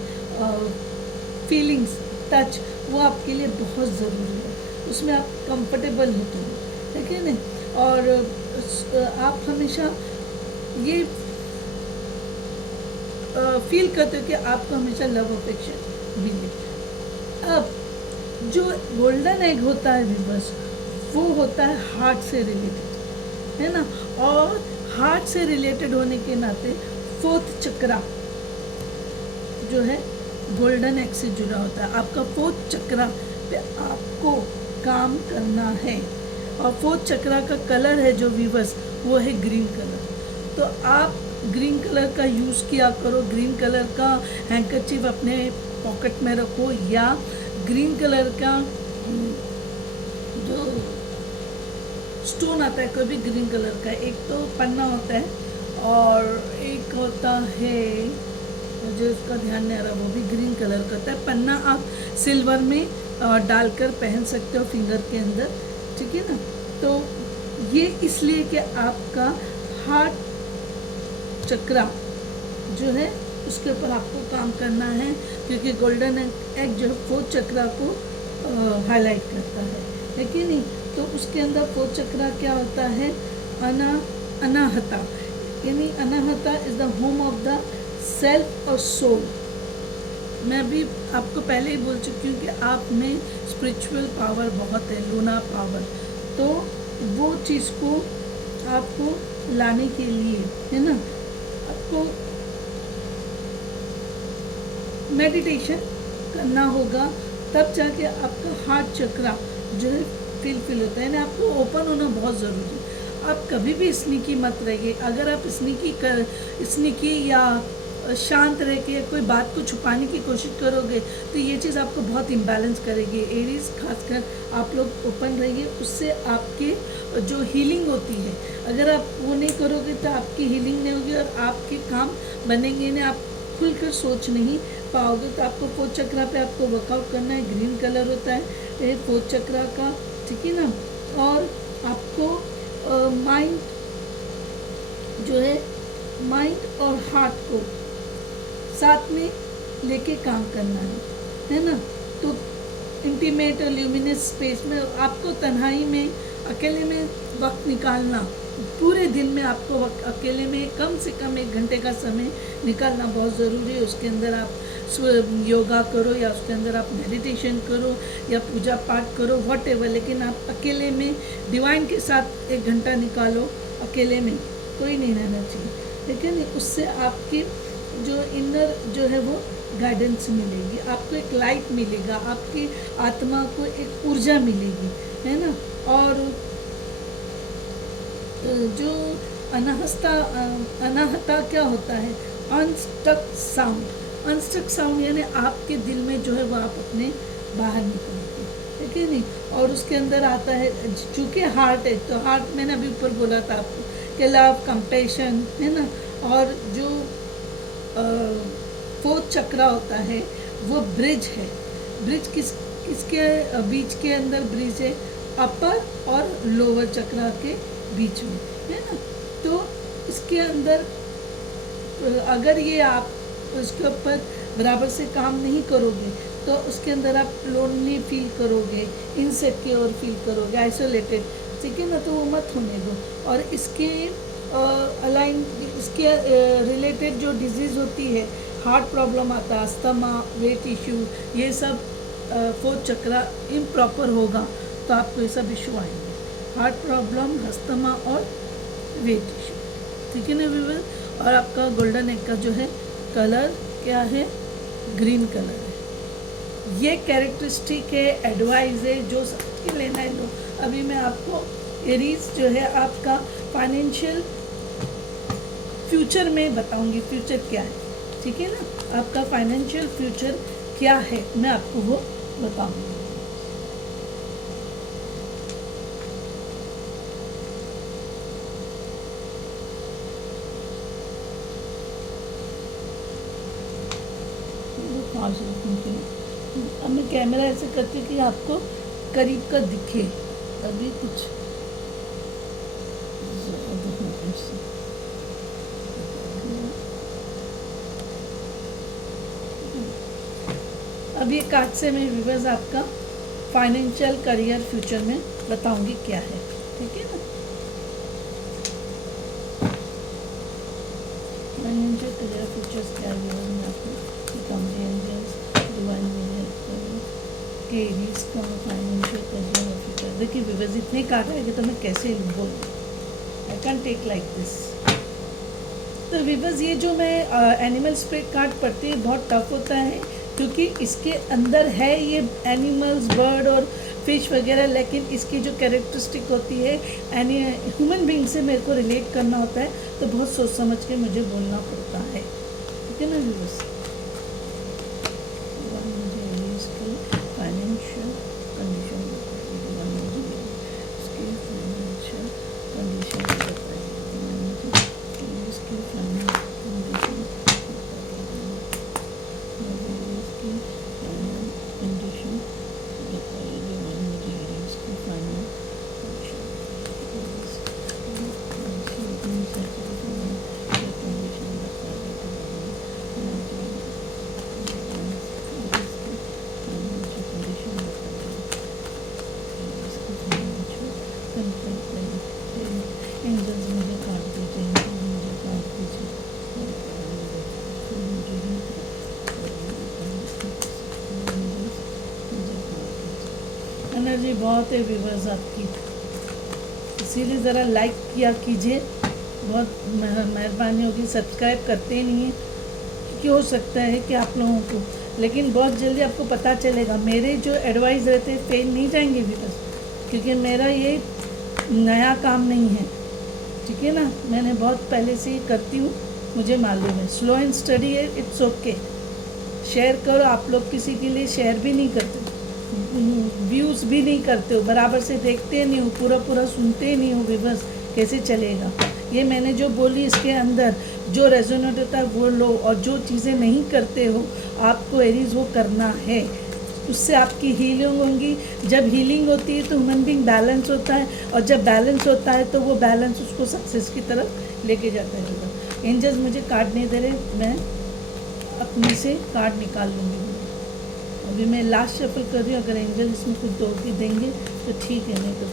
फीलिंग्स, टच, वो आपके लिए बहुत ज़रूरी है। उसमें आप कंफर्टेबल होते हो, ठीक है ना। और आप हमेशा ये फील करते हो कि आपको हमेशा लव अफेक्शन मिले। अब जो गोल्डन एग होता है विवर्स, वो होता है हार्ट से रिलेटेड, है ना। और हार्ट से रिलेटेड होने के नाते फोर्थ चक्रा जो है गोल्डन एग से जुड़ा होता है। आपका फोर्थ चक्रा पे आपको काम करना है। और फोर्थ चक्रा का कलर है जो विवर्स, वो है ग्रीन कलर। तो आप ग्रीन कलर का यूज़ किया करो। ग्रीन कलर का हैंकरचीफ अपने पॉकेट में रखो, या ग्रीन कलर का जो स्टोन आता है कोई भी ग्रीन कलर का, एक तो पन्ना होता है और एक होता है, मुझे उसका ध्यान नहीं आ रहा, वो भी ग्रीन कलर का होता है। पन्ना आप सिल्वर में डालकर पहन सकते हो फिंगर के अंदर, ठीक है ना। तो ये इसलिए कि आपका हार्ट चक्रा जो है उसके ऊपर आपको काम करना है, क्योंकि गोल्डन एग जो है फोर्थ चक्रा को हाईलाइट करता है कि नहीं। तो उसके अंदर फोर्थ चक्रा क्या होता है, अनाहता, यानी Anahata is the home of the self और सोल। मैं भी आपको पहले ही बोल चुकी हूँ कि आप में स्पिरिचुअल पावर बहुत है, लूना पावर। तो वो चीज़ को आपको लाने के लिए, है ना, आपको मेडिटेशन करना होगा, तब जाके आपका हार्ट चक्रा जो है फील होता है ना। आपको ओपन होना बहुत ज़रूरी है। आप कभी भी स्नीकी मत रहिए। अगर आप स्नीकी या शांत रह के कोई बात को छुपाने की कोशिश करोगे तो ये चीज़ आपको बहुत इम्बैलेंस करेगी। एरीज खासकर आप लोग ओपन रहिए, उससे आपके जो हीलिंग होती है, अगर आप वो नहीं करोगे तो आपकी हीलिंग नहीं होगी और आपके काम बनेंगे नहीं, आप खुलकर सोच नहीं पाओगे। तो आपको फोर्थ चक्रा पे आपको वर्कआउट करना है। ग्रीन कलर होता है ये फोर्थ चक्रा का, ठीक है ना। और आपको माइंड जो है, माइंड और हार्ट को साथ में लेके काम करना है ना। तो इंटीमेट और ल्यूमिनस स्पेस में आपको तन्हाई में अकेले में वक्त निकालना, पूरे दिन में आपको अकेले में कम से कम 1 घंटे का समय निकालना बहुत ज़रूरी है। उसके अंदर आप योगा करो या उसके अंदर आप मेडिटेशन करो या पूजा पाठ करो, व्हाटएवर, लेकिन आप अकेले में डिवाइन के साथ 1 घंटा निकालो। अकेले में कोई नहीं रहना चाहिए, लेकिन उससे आपकी जो इनर जो है वो गाइडेंस मिलेगी, आपको एक लाइट मिलेगा, आपकी आत्मा को एक ऊर्जा मिलेगी, है ना। और जो अनाहता क्या होता है, अनस्टक साउंड। अनस्टक साउंड यानी आपके दिल में जो है वो आप अपने बाहर निकलते, ठीक है नहीं। और उसके अंदर आता है, चूँकि हार्ट है तो हार्ट मैंने अभी ऊपर बोला था आपको कि लव, कंपैशन, है ना। और जो फोर्थ चक्रा होता है वो ब्रिज है। ब्रिज किसके बीच के अंदर ब्रिज है, अपर और लोअर चक्रा के बीच में, है ना। तो इसके अंदर अगर ये आप उसके ऊपर बराबर से काम नहीं करोगे तो उसके अंदर आप लोनली फील करोगे, इनसिक्योर फील करोगे, आइसोलेटेड, ठीक है ना। तो वो मत होने दो। और इसके अलाइन इसके रिलेटेड जो डिजीज़ होती है, हार्ट प्रॉब्लम आता है, अस्थमा, वेट इश्यू, ये सब फोर्थ चक्रा इम्प्रॉपर होगा तो आपको ये सब इशू आएंगे, हार्ट प्रॉब्लम, अस्थमा और वेट इश्यू, ठीक है ना व्यूअर। और आपका गोल्डन एग का जो है कलर क्या है, ग्रीन कलर है। ये कैरेक्टरिस्टिक है, एडवाइस है, जो सबके लेना है लो। अभी मैं आपको एरीज जो है आपका फाइनेंशियल फ्यूचर में बताऊंगी, फ्यूचर क्या है, ठीक है ना। आपका फाइनेंशियल फ्यूचर क्या है मैं आपको वो बताऊंगी। अब मैं कैमरा ऐसे करती हूँ कि आपको करीब का दिखे, अभी कुछ अब ये कार्ड से मैं व्यूअर्स आपका फाइनेंशियल करियर फ्यूचर में बताऊंगी क्या है, ठीक है ना। फाइनेंशियल करियर फ्यूचर्स क्या है व्यूअर्स मैं आपको बताऊंगी। एंजल्स डिवाइन एरीज का फाइनेंशियल करियर फ्यूचर। देखिए व्यूअर्स इतने कार्ड आएंगे तो मैं कैसे बोलूँ, I can take like this. तो व्यूअर्स ये जो मैं एनिमल स्प्रेड कार्ड पढ़ती है बहुत टफ होता है, क्योंकि इसके अंदर है ये एनिमल्स, बर्ड और फिश वगैरह, लेकिन इसकी जो कैरेक्टरिस्टिक होती है ह्यूमन बीइंग से मेरे को रिलेट करना होता है, तो बहुत सोच समझ के मुझे बोलना पड़ता है, ठीक है ना व्यूअर्स। फाइनेंशियल कंडीशन, उसकी फाइनेंशियल कंडीशन एनर्जी बहुत है व्यूअर्स आपकी, इसीलिए ज़रा लाइक किया कीजिए, बहुत मेहरबानी होगी। सब्सक्राइब करते नहीं हैं क्योंकि हो सकता है कि आप लोगों को, लेकिन बहुत जल्दी आपको पता चलेगा। मेरे जो एडवाइस रहते हैं फेल नहीं जाएंगे व्यूअर्स, क्योंकि मेरा ये नया काम नहीं है, ठीक है ना। मैंने बहुत पहले से ही करती हूँ, मुझे मालूम है। स्लो एंड स्टडी है, इट्स ओके। शेयर करो, आप लोग किसी के लिए शेयर भी नहीं करते, व्यूज़ भी नहीं करते हो, बराबर से देखते नहीं हो, पूरा पूरा सुनते नहीं हो व्यूअर्स, कैसे चलेगा। ये मैंने जो बोली इसके अंदर जो रेजोनेट होता है वो लो, और जो चीज़ें नहीं करते हो आपको एरीज वो करना है, उससे आपकी हीलिंग होंगी। जब हीलिंग होती है तो ह्यूमन बीइंग बैलेंस होता है, और जब बैलेंस होता है तो वो बैलेंस उसको सक्सेस की तरफ लेके जाता है। एंजल्स मुझे कार्ड नहीं दे रहे, मैं अपने से कार्ड निकाल लूँगी। अभी मैं लास्ट शफल कर रही हूँ, अगर एंजल इसमें कुछ दो भी देंगे तो ठीक है, नहीं तो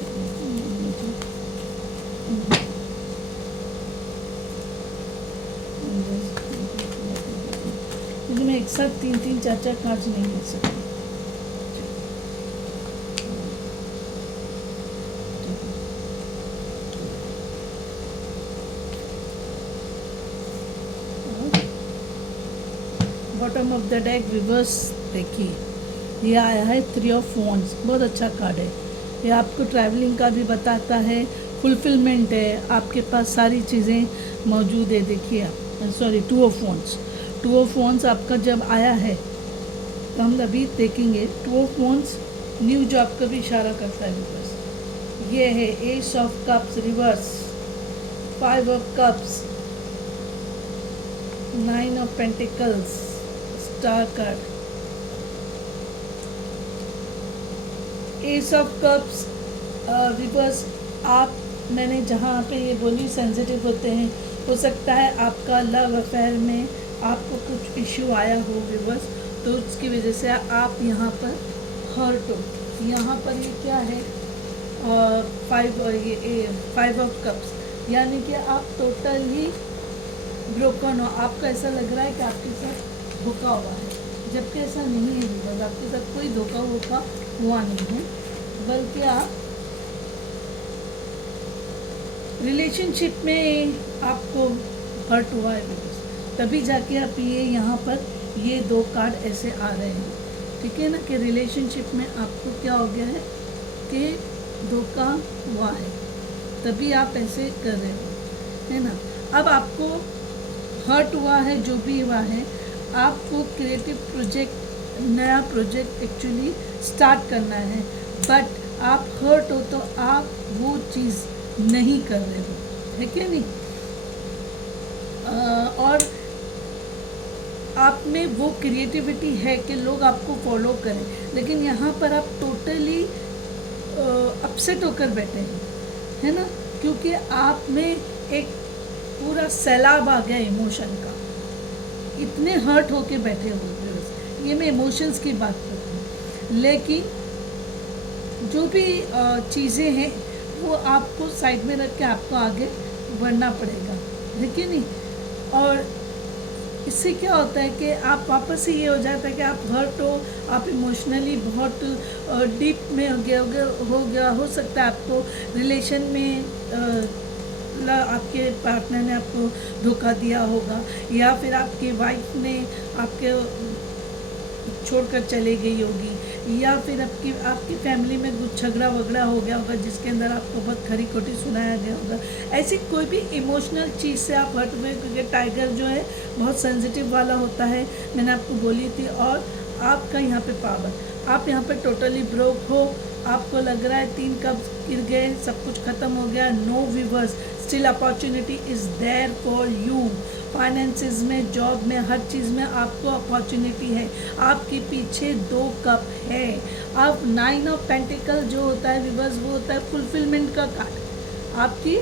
क्योंकि मैं एक साथ 3-3 4-4 कार्ड नहीं ले सकती। Bottom of the deck reverse देखिए, ये आया है 3 ऑफ वॉन्ड्स, बहुत अच्छा कार्ड है। ये आपको ट्रैवलिंग का भी बताता है, फुलफिलमेंट है, आपके पास सारी चीज़ें मौजूद है। देखिए sorry 2 of wands, 2 of wands आपका जब आया है तो हम अभी देखेंगे 2 ऑफ वॉन्ड्स न्यू जॉब का भी इशारा करता है रिवर्स। ये है ace of cups reverse, 5 of cups, 9 of pentacles, star card, S of cups, reverse आप, मैंने जहाँ पे ये बोली सेंसिटिव होते हैं, हो सकता है आपका लव अफेयर में आपको कुछ इश्यू आया हो रिवर्स, तो उसकी वजह से आप यहाँ पर हर्ट हो। यहाँ पर ये क्या है, फाइव ऑफ कप्स, यानी कि आप टोटली ब्रोकन हो। आपको ऐसा लग रहा है कि आपके साथ धोखा हुआ है, जबकि ऐसा नहीं है बिकॉज आपके साथ कोई धोखा वोखा हुआ नहीं है, बल्कि आप रिलेशनशिप में आपको हर्ट हुआ है बिकॉज, तभी जाके आप ये यहाँ पर ये 2 कार्ड ऐसे आ रहे हैं, ठीक है ना, कि रिलेशनशिप में आपको क्या हो गया है कि धोखा हुआ है, तभी आप ऐसे कर रहे हो, है ना। अब आपको हर्ट हुआ है, जो भी हुआ है, आपको क्रिएटिव प्रोजेक्ट, नया प्रोजेक्ट एक्चुअली स्टार्ट करना है, बट आप हर्ट हो तो आप वो चीज़ नहीं कर रहे हो, है क्या नहीं। और आप में वो क्रिएटिविटी है कि लोग आपको फॉलो करें, लेकिन यहाँ पर आप टोटली अपसेट होकर बैठे हैं, है ना, क्योंकि आप में एक पूरा सैलाब आ गया इमोशन का, इतने हर्ट होके बैठे हुए। ये मैं इमोशंस की बात करती हूँ, लेकिन जो भी चीज़ें हैं वो आपको साइड में रख के आपको आगे बढ़ना पड़ेगा, है कि नहीं। और इससे क्या होता है कि आप वापस से ये हो जाता है कि आप हर्ट हो, आप इमोशनली बहुत डीप में हो सकता है आपको रिलेशन में आपके पार्टनर ने आपको धोखा दिया होगा, या फिर आपके वाइफ ने आपके छोड़कर चले गई होगी, या फिर आपकी फैमिली में कुछ झगड़ा वगड़ा हो गया होगा जिसके अंदर आपको बहुत खरी खोटी सुनाया गया होगा। ऐसी कोई भी इमोशनल चीज़ से आप हर्ट हुए, क्योंकि टाइगर जो है बहुत सेंसिटिव वाला होता है, मैंने आपको बोली थी। और आपका यहाँ पे पावर, आप यहाँ पे टोटली ब्रोक हो, आपको लग रहा है 3 कप गिर गए, सब कुछ ख़त्म हो गया, no viewers, still opportunity is there for you. Finances में, जॉब में, हर चीज़ में आपको अपॉर्चुनिटी है, आपके पीछे 2 कप है। अब 9 ऑफ पेंटिकल जो होता है विवर्स, वो होता है फुलफिलमेंट का कार्ड, आपकी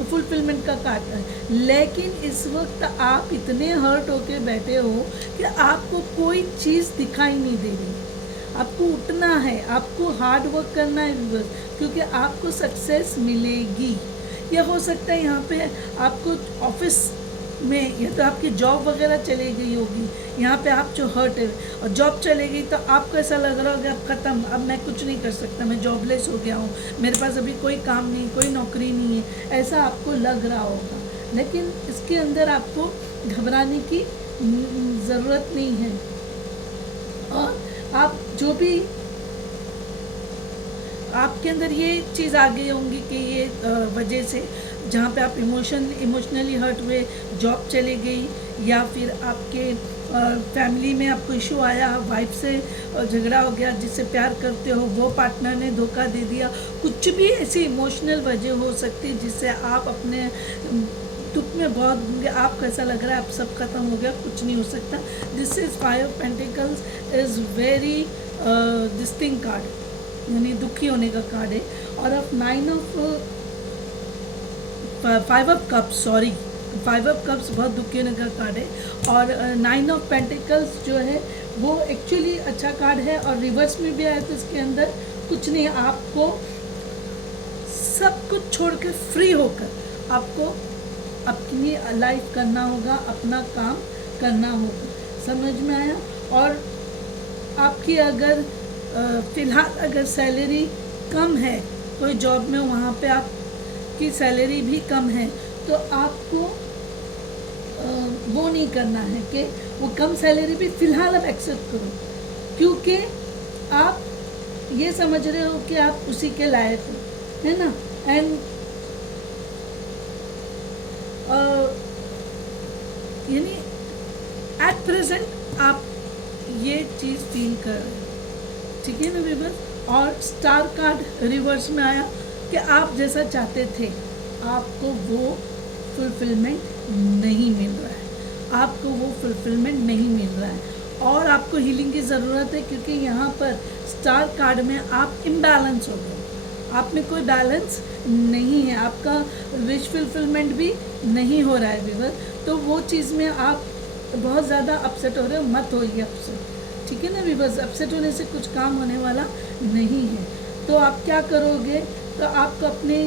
फुलफिलमेंट का कार्ड है। लेकिन इस वक्त आप इतने हर्ट होके बैठे हो कि आपको कोई चीज़ दिखाई नहीं दे रही, आपको उठना है, आपको हार्ड वर्क करना है विवर्स, क्योंकि आपको सक्सेस मिलेगी। या हो सकता है यहाँ पे आपको ऑफिस में, या तो आपकी जॉब वगैरह चली गई होगी, यहाँ पे आप जो हर्ट है, और जॉब चले गई तो आपको ऐसा लग रहा होगा अब ख़त्म, अब मैं कुछ नहीं कर सकता, मैं जॉबलेस हो गया हूँ, मेरे पास अभी कोई काम नहीं, कोई नौकरी नहीं है, ऐसा आपको लग रहा होगा। लेकिन इसके अंदर आपको घबराने की ज़रूरत नहीं है। और आप जो भी आपके अंदर ये चीज़ आ गई होंगी कि ये वजह से जहाँ पे आप इमोशनली हर्ट हुए, जॉब चले गई, या फिर आपके फैमिली में आपको इशू आया, वाइफ से झगड़ा हो गया, जिससे प्यार करते हो वो पार्टनर ने धोखा दे दिया, कुछ भी ऐसी इमोशनल वजह हो सकती है जिससे आप अपने दुख में बहुत होंगे, आपको ऐसा लग रहा है अब सब खत्म हो गया, कुछ नहीं हो सकता। This is 5 of pentacles is very distinct card, यानी दुखी होने का कार्ड है। और अब 5 of cups, sorry 5 of cups बहुत दुखी होने का कार्ड है। और 9 ऑफ पेंटिकल्स जो है वो एक्चुअली अच्छा कार्ड है, और रिवर्स में भी आया तो इसके अंदर कुछ नहीं, आपको सब कुछ छोड़ के फ्री होकर आपको अपनी लाइफ करना होगा, अपना काम करना होगा, समझ में आया। और आपकी अगर फ़िलहाल अगर सैलरी कम है कोई जॉब में, वहाँ पे आपकी सैलरी भी कम है, तो आपको वो नहीं करना है कि वो कम सैलरी भी फ़िलहाल आप एक्सेप्ट करो, क्योंकि आप ये समझ रहे हो कि आप उसी के लायक हो, है ना। एंड यानी एट प्रेजेंट आप ये चीज़ फील कर रहे हो, ठीक है ना विवर्स। और स्टार कार्ड रिवर्स में आया कि आप जैसा चाहते थे आपको वो फुलफिलमेंट नहीं मिल रहा है, आपको वो फुलफिलमेंट नहीं मिल रहा है, और आपको हीलिंग की ज़रूरत है, क्योंकि यहाँ पर स्टार कार्ड में आप इम्बैलेंस हो गए, आप में कोई बैलेंस नहीं है, आपका विश फुलफिलमेंट भी नहीं हो रहा है व्यूअर। तो वो चीज़ में आप बहुत ज़्यादा अपसेट हो रहे हो, मत होइए अपसेट, ठीक है ना व्यूअर्स। अपसेट होने से कुछ काम होने वाला नहीं है। तो आप क्या करोगे, तो आपको अपने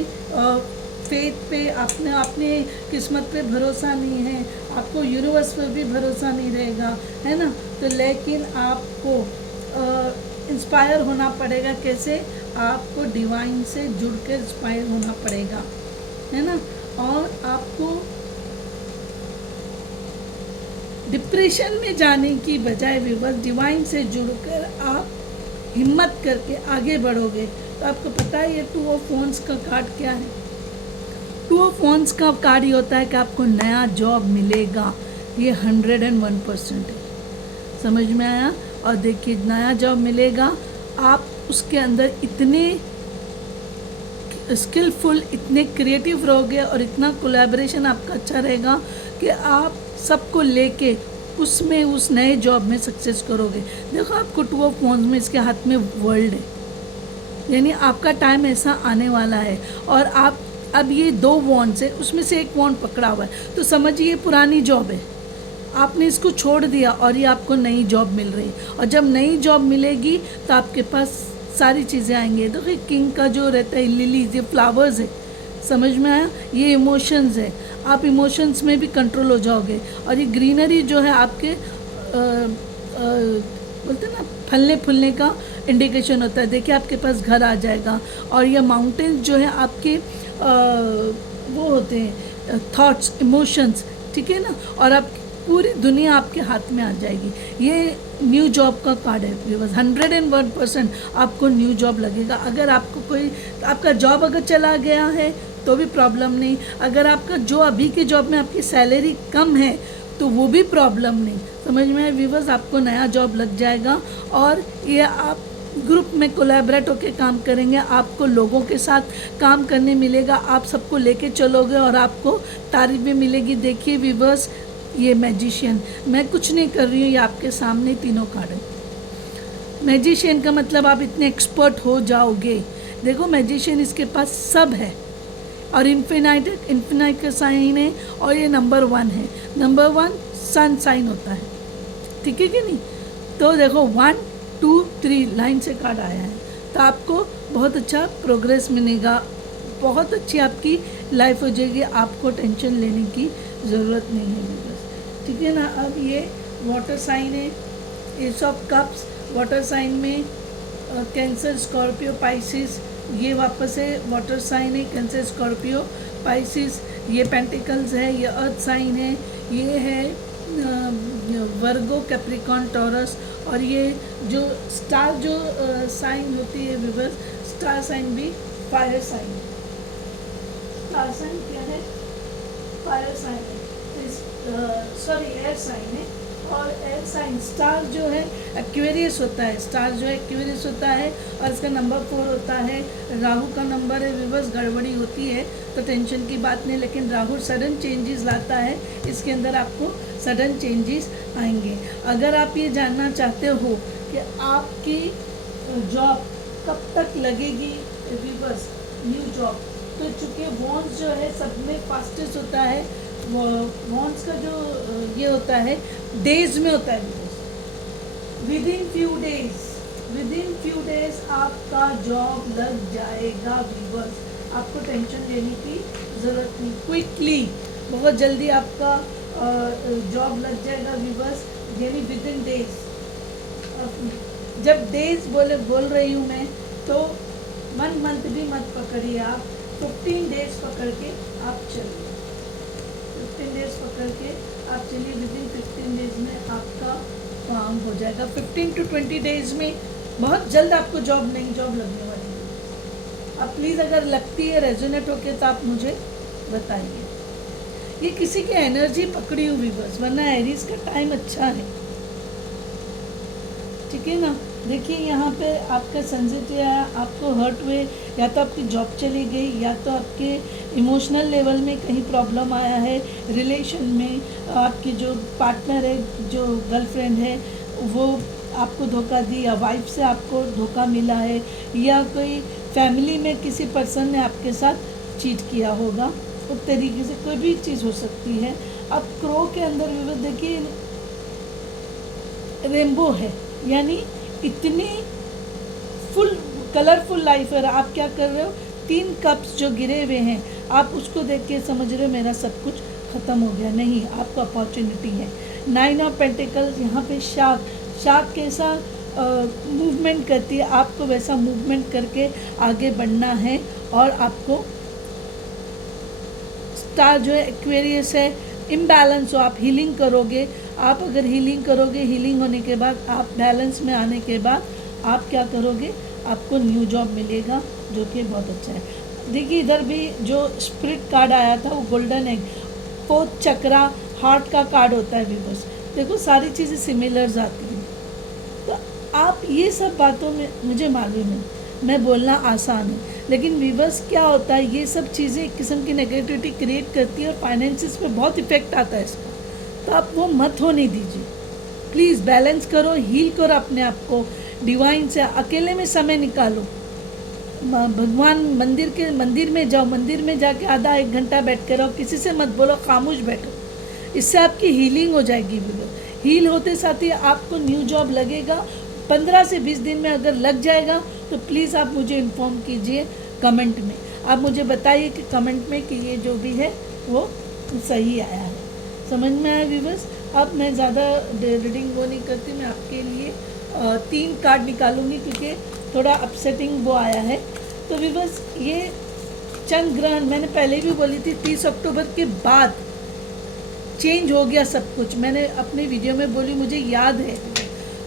फेथ पे, अपने किस्मत पे भरोसा नहीं है, आपको यूनिवर्स पर भी भरोसा नहीं रहेगा, है ना। तो लेकिन आपको इंस्पायर होना पड़ेगा। कैसे? आपको डिवाइन से जुड़ कर इंस्पायर होना पड़ेगा, है ना। और आपको डिप्रेशन में जाने की बजाय व्यूअर्स, डिवाइन से जुड़कर आप हिम्मत करके आगे बढ़ोगे। तो आपको पता है ये 2 ऑफ वांड्स का कार्ड क्या है? 2 ऑफ वांड्स का कार्ड ये होता है कि आपको नया जॉब मिलेगा। ये 101% है, समझ में आया। और देखिए, नया जॉब मिलेगा, आप उसके अंदर इतने स्किलफुल, इतने क्रिएटिव रहोगे और इतना कोलैबोरेशन आपका अच्छा रहेगा कि आप सबको लेके उसमें उस नए जॉब में सक्सेस करोगे। देखो, आपको 2 ऑफ वांड्स में इसके हाथ में वर्ल्ड है, यानी आपका टाइम ऐसा आने वाला है। और आप अब ये 2 वांड्स है, उसमें से एक वांड पकड़ा हुआ है, तो समझिए पुरानी जॉब है, आपने इसको छोड़ दिया और ये आपको नई जॉब मिल रही है। और जब नई जॉब मिलेगी तो आपके पास सारी चीज़ें आएंगी। देखिए, किंग का जो रहता है लिलीज, ये फ्लावर्स है, समझ में आया। ये इमोशंस है, आप इमोशंस में भी कंट्रोल हो जाओगे। और ये ग्रीनरी जो है आपके बोलते हैं ना, फलने फूलने का इंडिकेशन होता है। देखिए, आपके पास घर आ जाएगा। और ये माउंटेन जो है आपके वो होते हैं थॉट्स, इमोशंस, ठीक है ना। और आप पूरी दुनिया आपके हाथ में आ जाएगी। ये न्यू जॉब का कार्ड है बस। 101% आपको न्यू जॉब लगेगा। अगर आपको कोई, आपका जॉब अगर चला गया है तो भी प्रॉब्लम नहीं। अगर आपका जो अभी के जॉब में आपकी सैलरी कम है तो वो भी प्रॉब्लम नहीं, समझ में आए व्यूअर्स। आपको नया जॉब लग जाएगा और ये आप ग्रुप में कोलैबोरेट होकर काम करेंगे, आपको लोगों के साथ काम करने मिलेगा, आप सबको लेके चलोगे और आपको तारीफ भी मिलेगी। देखिए व्यूअर्स, ये मैजिशियन, मैं कुछ नहीं कर रही हूँ, ये आपके सामने तीनों कार्ड है। मैजिशियन का मतलब आप इतने एक्सपर्ट हो जाओगे। देखो, मैजिशियन इसके पास सब है और इन्फिनाइट का साइन है और ये नंबर 1 है। नंबर 1 सन साइन होता है, ठीक है कि नहीं। तो देखो 1 2 3 लाइन से कार्ड आया है, तो आपको बहुत अच्छा प्रोग्रेस मिलेगा, बहुत अच्छी आपकी लाइफ हो जाएगी, आपको टेंशन लेने की ज़रूरत नहीं है बस, ठीक है ना। अब ये वाटर साइन है, ace of cups, water sign में कैंसर, स्कॉर्पियो, पाइसिस, ये वापस है वाटर साइन है, कैंसर, स्कॉर्पियो, पाइसिस। ये पेंटिकल्स है, ये अर्थ साइन है, ये है वर्गो, कैप्रिकॉन, टॉरस। और ये जो स्टार जो साइन होती है विवर्स, स्टार साइन भी फायर साइन है। स्टार साइन क्या है? फायर साइन है, सॉरी एयर साइन है। और एयर साइन, स्टार जो है एक्वेरियस होता है, स्टार जो है एक्वेरियस होता है और इसका नंबर 4 होता है। राहु का नंबर है विवर्स। गड़बड़ी होती है तो टेंशन की बात नहीं, लेकिन राहु सडन चेंजेस लाता है, इसके अंदर आपको सडन चेंजेस आएंगे। अगर आप ये जानना चाहते हो कि आपकी जॉब कब तक लगेगी विवर्स, न्यू जॉब, तो चूँकि वॉन्स जो है सब में फास्टेस्ट होता है, वॉन्स का जो ये होता है डेज में होता है। विद इन फ्यू डेज आपका जॉब लग जाएगा व्यूअर्स, आपको टेंशन लेने की ज़रूरत नहीं। क्विकली, बहुत जल्दी आपका जॉब लग जाएगा व्यूअर्स, यानी विद इन डेज। जब डेज बोल रही हूँ मैं, तो 1 मंथ भी मत पकड़िए आप, 15 डेज पकड़ के आप चलिए, 15 डेज पकड़ के आप चलिए। विद इन 15 डेज में आपका काम हो जाएगा। 15 to 20 डेज में बहुत जल्द आपको नई जॉब लगने वाली है। अब प्लीज़ अगर लगती है, रेजोनेट होके, तो आप मुझे बताइए। ये किसी की एनर्जी पकड़ी हुई बस, वरना एरीज का टाइम अच्छा है, ठीक है ना। देखिए यहाँ पे आपका सेंसिटिव है, आपको हर्ट हुए, या तो आपकी जॉब चली गई, या तो आपके इमोशनल लेवल में कहीं प्रॉब्लम आया है, रिलेशन में आपकी जो पार्टनर है, जो गर्लफ्रेंड है, वो आपको धोखा दी, या वाइफ से आपको धोखा मिला है, या कोई फैमिली में किसी पर्सन ने आपके साथ चीट किया होगा, उस तरीके से कोई भी चीज़ हो सकती है। अब क्रो के अंदर भी देखिए रेनबो है, यानी इतनी फुल कलरफुल लाइफ है। आप क्या कर रहे हो, 3 कप्स जो गिरे हुए हैं आप उसको देख के समझ रहे हो मेरा सब कुछ ख़त्म हो गया, नहीं, आपको अपॉर्चुनिटी है। 9 ऑफ पेंटिकल्स, यहाँ पे शार्क कैसा मूवमेंट करती है, आपको वैसा मूवमेंट करके आगे बढ़ना है। और आपको स्टार जो है एक्वेरियस है, इम्बैलेंस हो, आप हीलिंग करोगे। आप अगर हीलिंग करोगे, हीलिंग होने के बाद आप बैलेंस में आने के बाद आप क्या करोगे, आपको न्यू जॉब मिलेगा, जो कि बहुत अच्छा है। देखिए इधर भी जो स्पिरिट कार्ड आया था वो गोल्डन एग, 4th चक्रा, हार्ट का कार्ड होता है व्यूअर्स। देखो सारी चीज़ें सिमिलर्स आती हैं, तो आप ये सब बातों में मुझे मालूम है, मैं बोलना आसान है, लेकिन व्यूअर्स क्या होता है, ये सब चीज़ें एक किस्म की नेगेटिविटी क्रिएट करती है और फाइनेंसिस पे बहुत इफेक्ट आता है इसका, तो आप वो मत होने दीजिए। प्लीज़ बैलेंस करो, हील करो अपने आप को, डिवाइन से अकेले में समय निकालो, भगवान मंदिर में जाओ, मंदिर में जाके आधा 1 घंटा बैठ कर रहो, किसी से मत बोलो, खामोश बैठो, इससे आपकी हीलिंग हो जाएगी। हील होते साथ ही आपको न्यू जॉब लगेगा, 15 से 20 दिन में अगर लग जाएगा तो प्लीज़ आप मुझे इन्फॉर्म कीजिए कमेंट में, आप मुझे बताइए कि कमेंट में कि ये जो भी है वो सही आया है। समझ में आया व्यूअर्स? अब मैं ज़्यादा रीडिंग वो नहीं करती, मैं आपके लिए 3 कार्ड निकालूंगी क्योंकि थोड़ा अपसेटिंग वो आया है। तो व्यूअर्स ये चंद्र ग्रहण मैंने पहले भी बोली थी, 30 अक्टूबर के बाद चेंज हो गया सब कुछ, मैंने अपने वीडियो में बोली, मुझे याद है।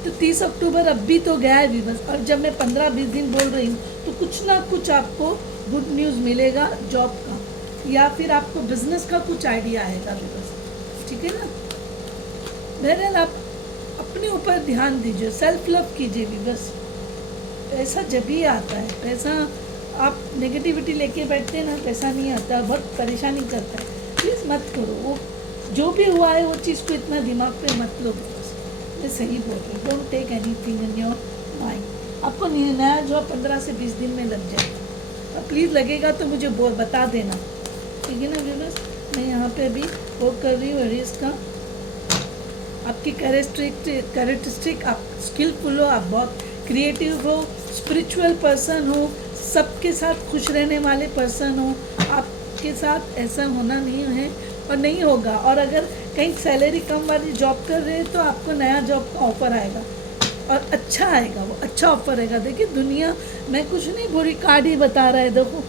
तो 30 अक्टूबर अब भी तो गया है व्यूअर्स, और जब मैं 15-20 दिन बोल रही हूँ तो कुछ ना कुछ आपको गुड न्यूज़ मिलेगा जॉब का, या फिर आपको बिजनेस का कुछ आइडिया आएगा व्यूअर्स, ठीक है ना। बहरहाल आप अपने ऊपर ध्यान दीजिए, सेल्फ लव कीजिए व्यूअर्स। पैसा जब भी आता है, पैसा आप नेगेटिविटी लेके बैठते हैं ना, पैसा नहीं आता, बहुत परेशानी करता है। प्लीज़ मत करो, वो जो भी हुआ है वो चीज़ को इतना दिमाग पे मत लो बस, मैं सही बोल रही हूँ। Don't take anything in your mind. आपको नया जो 15 से 20 दिन में लग जाएगा, और प्लीज़ लगेगा तो मुझे बता देना, ठीक है ना व्यूअर्स। मैं यहाँ पे अभी वो कर रही हूँ एरीज का। आपकी कैरेक्टरिस्टिक, आप स्किलफुल हो, आप बहुत क्रिएटिव हो, स्पिरिचुअल पर्सन हो, सबके साथ खुश रहने वाले पर्सन हो, आपके साथ ऐसा होना नहीं है और नहीं होगा। और अगर कहीं सैलरी कम वाली जॉब कर रहे हैं तो आपको नया जॉब का ऑफ़र आएगा, और अच्छा आएगा, वो अच्छा ऑफ़र आएगा। देखिए दुनिया, मैं कुछ नहीं बोल रही, कार्ड ही बता रहा है। देखो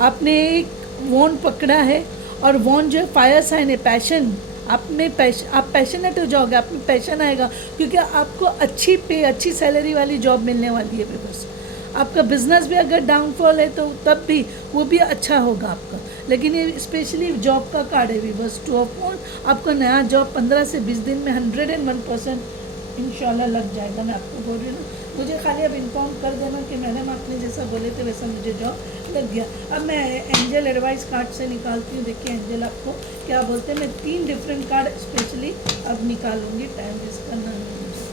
आपने एक वॉन्ड पकड़ा है, और वॉन्ड जो है फायर साइन है, पैशन, आप पैशनेट हो जाओगे, आप में पैशन आएगा, क्योंकि आपको अच्छी पे, अच्छी सैलरी वाली जॉब मिलने वाली है बस। आपका बिजनेस भी अगर डाउनफॉल है तो तब भी वो भी अच्छा होगा आपका, लेकिन ये स्पेशली जॉब का कार्ड है बस। 2 ऑफ वॉन्ड, आपको नया जॉब 15 से 20 दिन में 101% इंशाल्लाह लग जाएगा। मैं आपको बोल रही हूँ ना, मुझे खाली अब इन्फॉर्म कर देना कि मैडम आपने जैसा बोले थे वैसा मुझे जॉब लग गया। अब मैं एंजल एडवाइस कार्ड से निकालती हूँ। देखिए एंजल आपको क्या बोलते हैं, मैं 3 डिफरेंट कार्ड स्पेशली अब निकालूंगी, टाइम वेस्ट करना नहीं मुझे।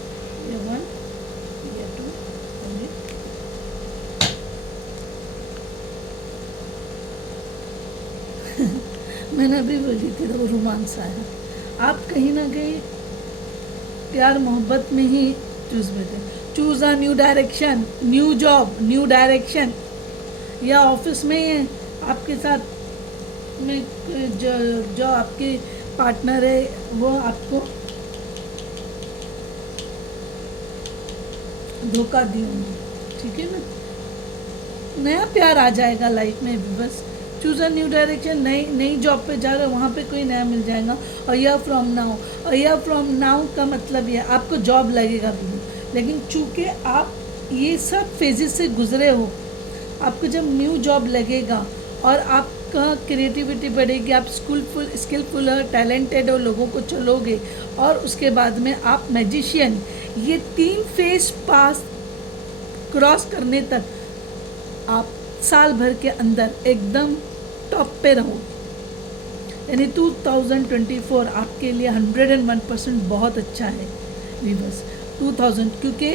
ये 1, ये 2, मैंने अभी बोली थी तो रोमांस आया। आप कहीं ना कहीं प्यार मोहब्बत में ही चूज़ बैठे, choose a new direction, new job, new direction, या ऑफिस में आपके साथ में जो आपके पार्टनर है वो आपको धोखा दिए होंगे, ठीक है ना। नया प्यार आ जाएगा लाइफ में भी, बस चूज़ अ न्यू डायरेक्शन, नई जॉब पे जा रहे हो, वहाँ पे कोई नया मिल जाएगा। और ईयर फ्रॉम नाउ, और ईयर फ्रॉम नाउ का मतलब ये आपको जॉब लगेगा भी, लेकिन चूँकि आप ये सब फेजेस से गुजरे हो, आपको जब न्यू जॉब लगेगा और आपका क्रिएटिविटी बढ़ेगी, आप स्किलफुल और टैलेंटेड हो, लोगों को चलोगे, और उसके बाद में आप मैजिशियन, ये 3 फेज पास क्रॉस करने तक आप साल भर के अंदर एकदम टॉप पे रहो। यानी 2024 आपके लिए 101% बहुत अच्छा है व्यूअर्स। 2000, क्योंकि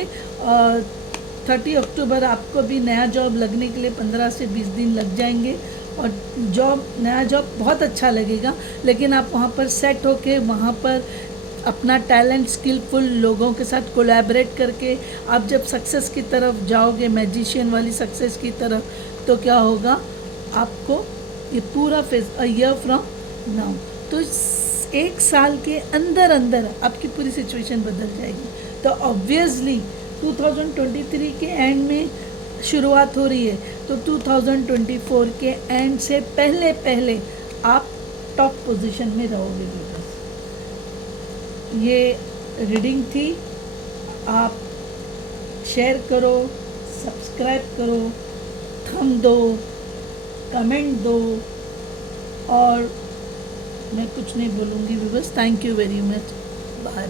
30 अक्टूबर आपको भी नया जॉब लगने के लिए 15 से 20 दिन लग जाएंगे और नया जॉब बहुत अच्छा लगेगा, लेकिन आप वहाँ पर सेट होके वहाँ पर अपना टैलेंट स्किलफुल लोगों के साथ कोलैबोरेट करके आप जब सक्सेस की तरफ जाओगे, मैजिशियन वाली सक्सेस की तरफ, तो क्या होगा आपको ये पूरा phase a year from now, तो 1 साल के अंदर अंदर आपकी पूरी सिचुएशन बदल जाएगी। तो ऑब्वियसली 2023 के एंड में शुरुआत हो रही है, तो 2024 के एंड से पहले पहले आप टॉप पोजीशन में रहोगे व्यूअर्स। ये रीडिंग थी, आप शेयर करो, सब्सक्राइब करो, थंब दो, कमेंट दो, और मैं कुछ नहीं बोलूँगी viewers. Thank you very much, bye bye.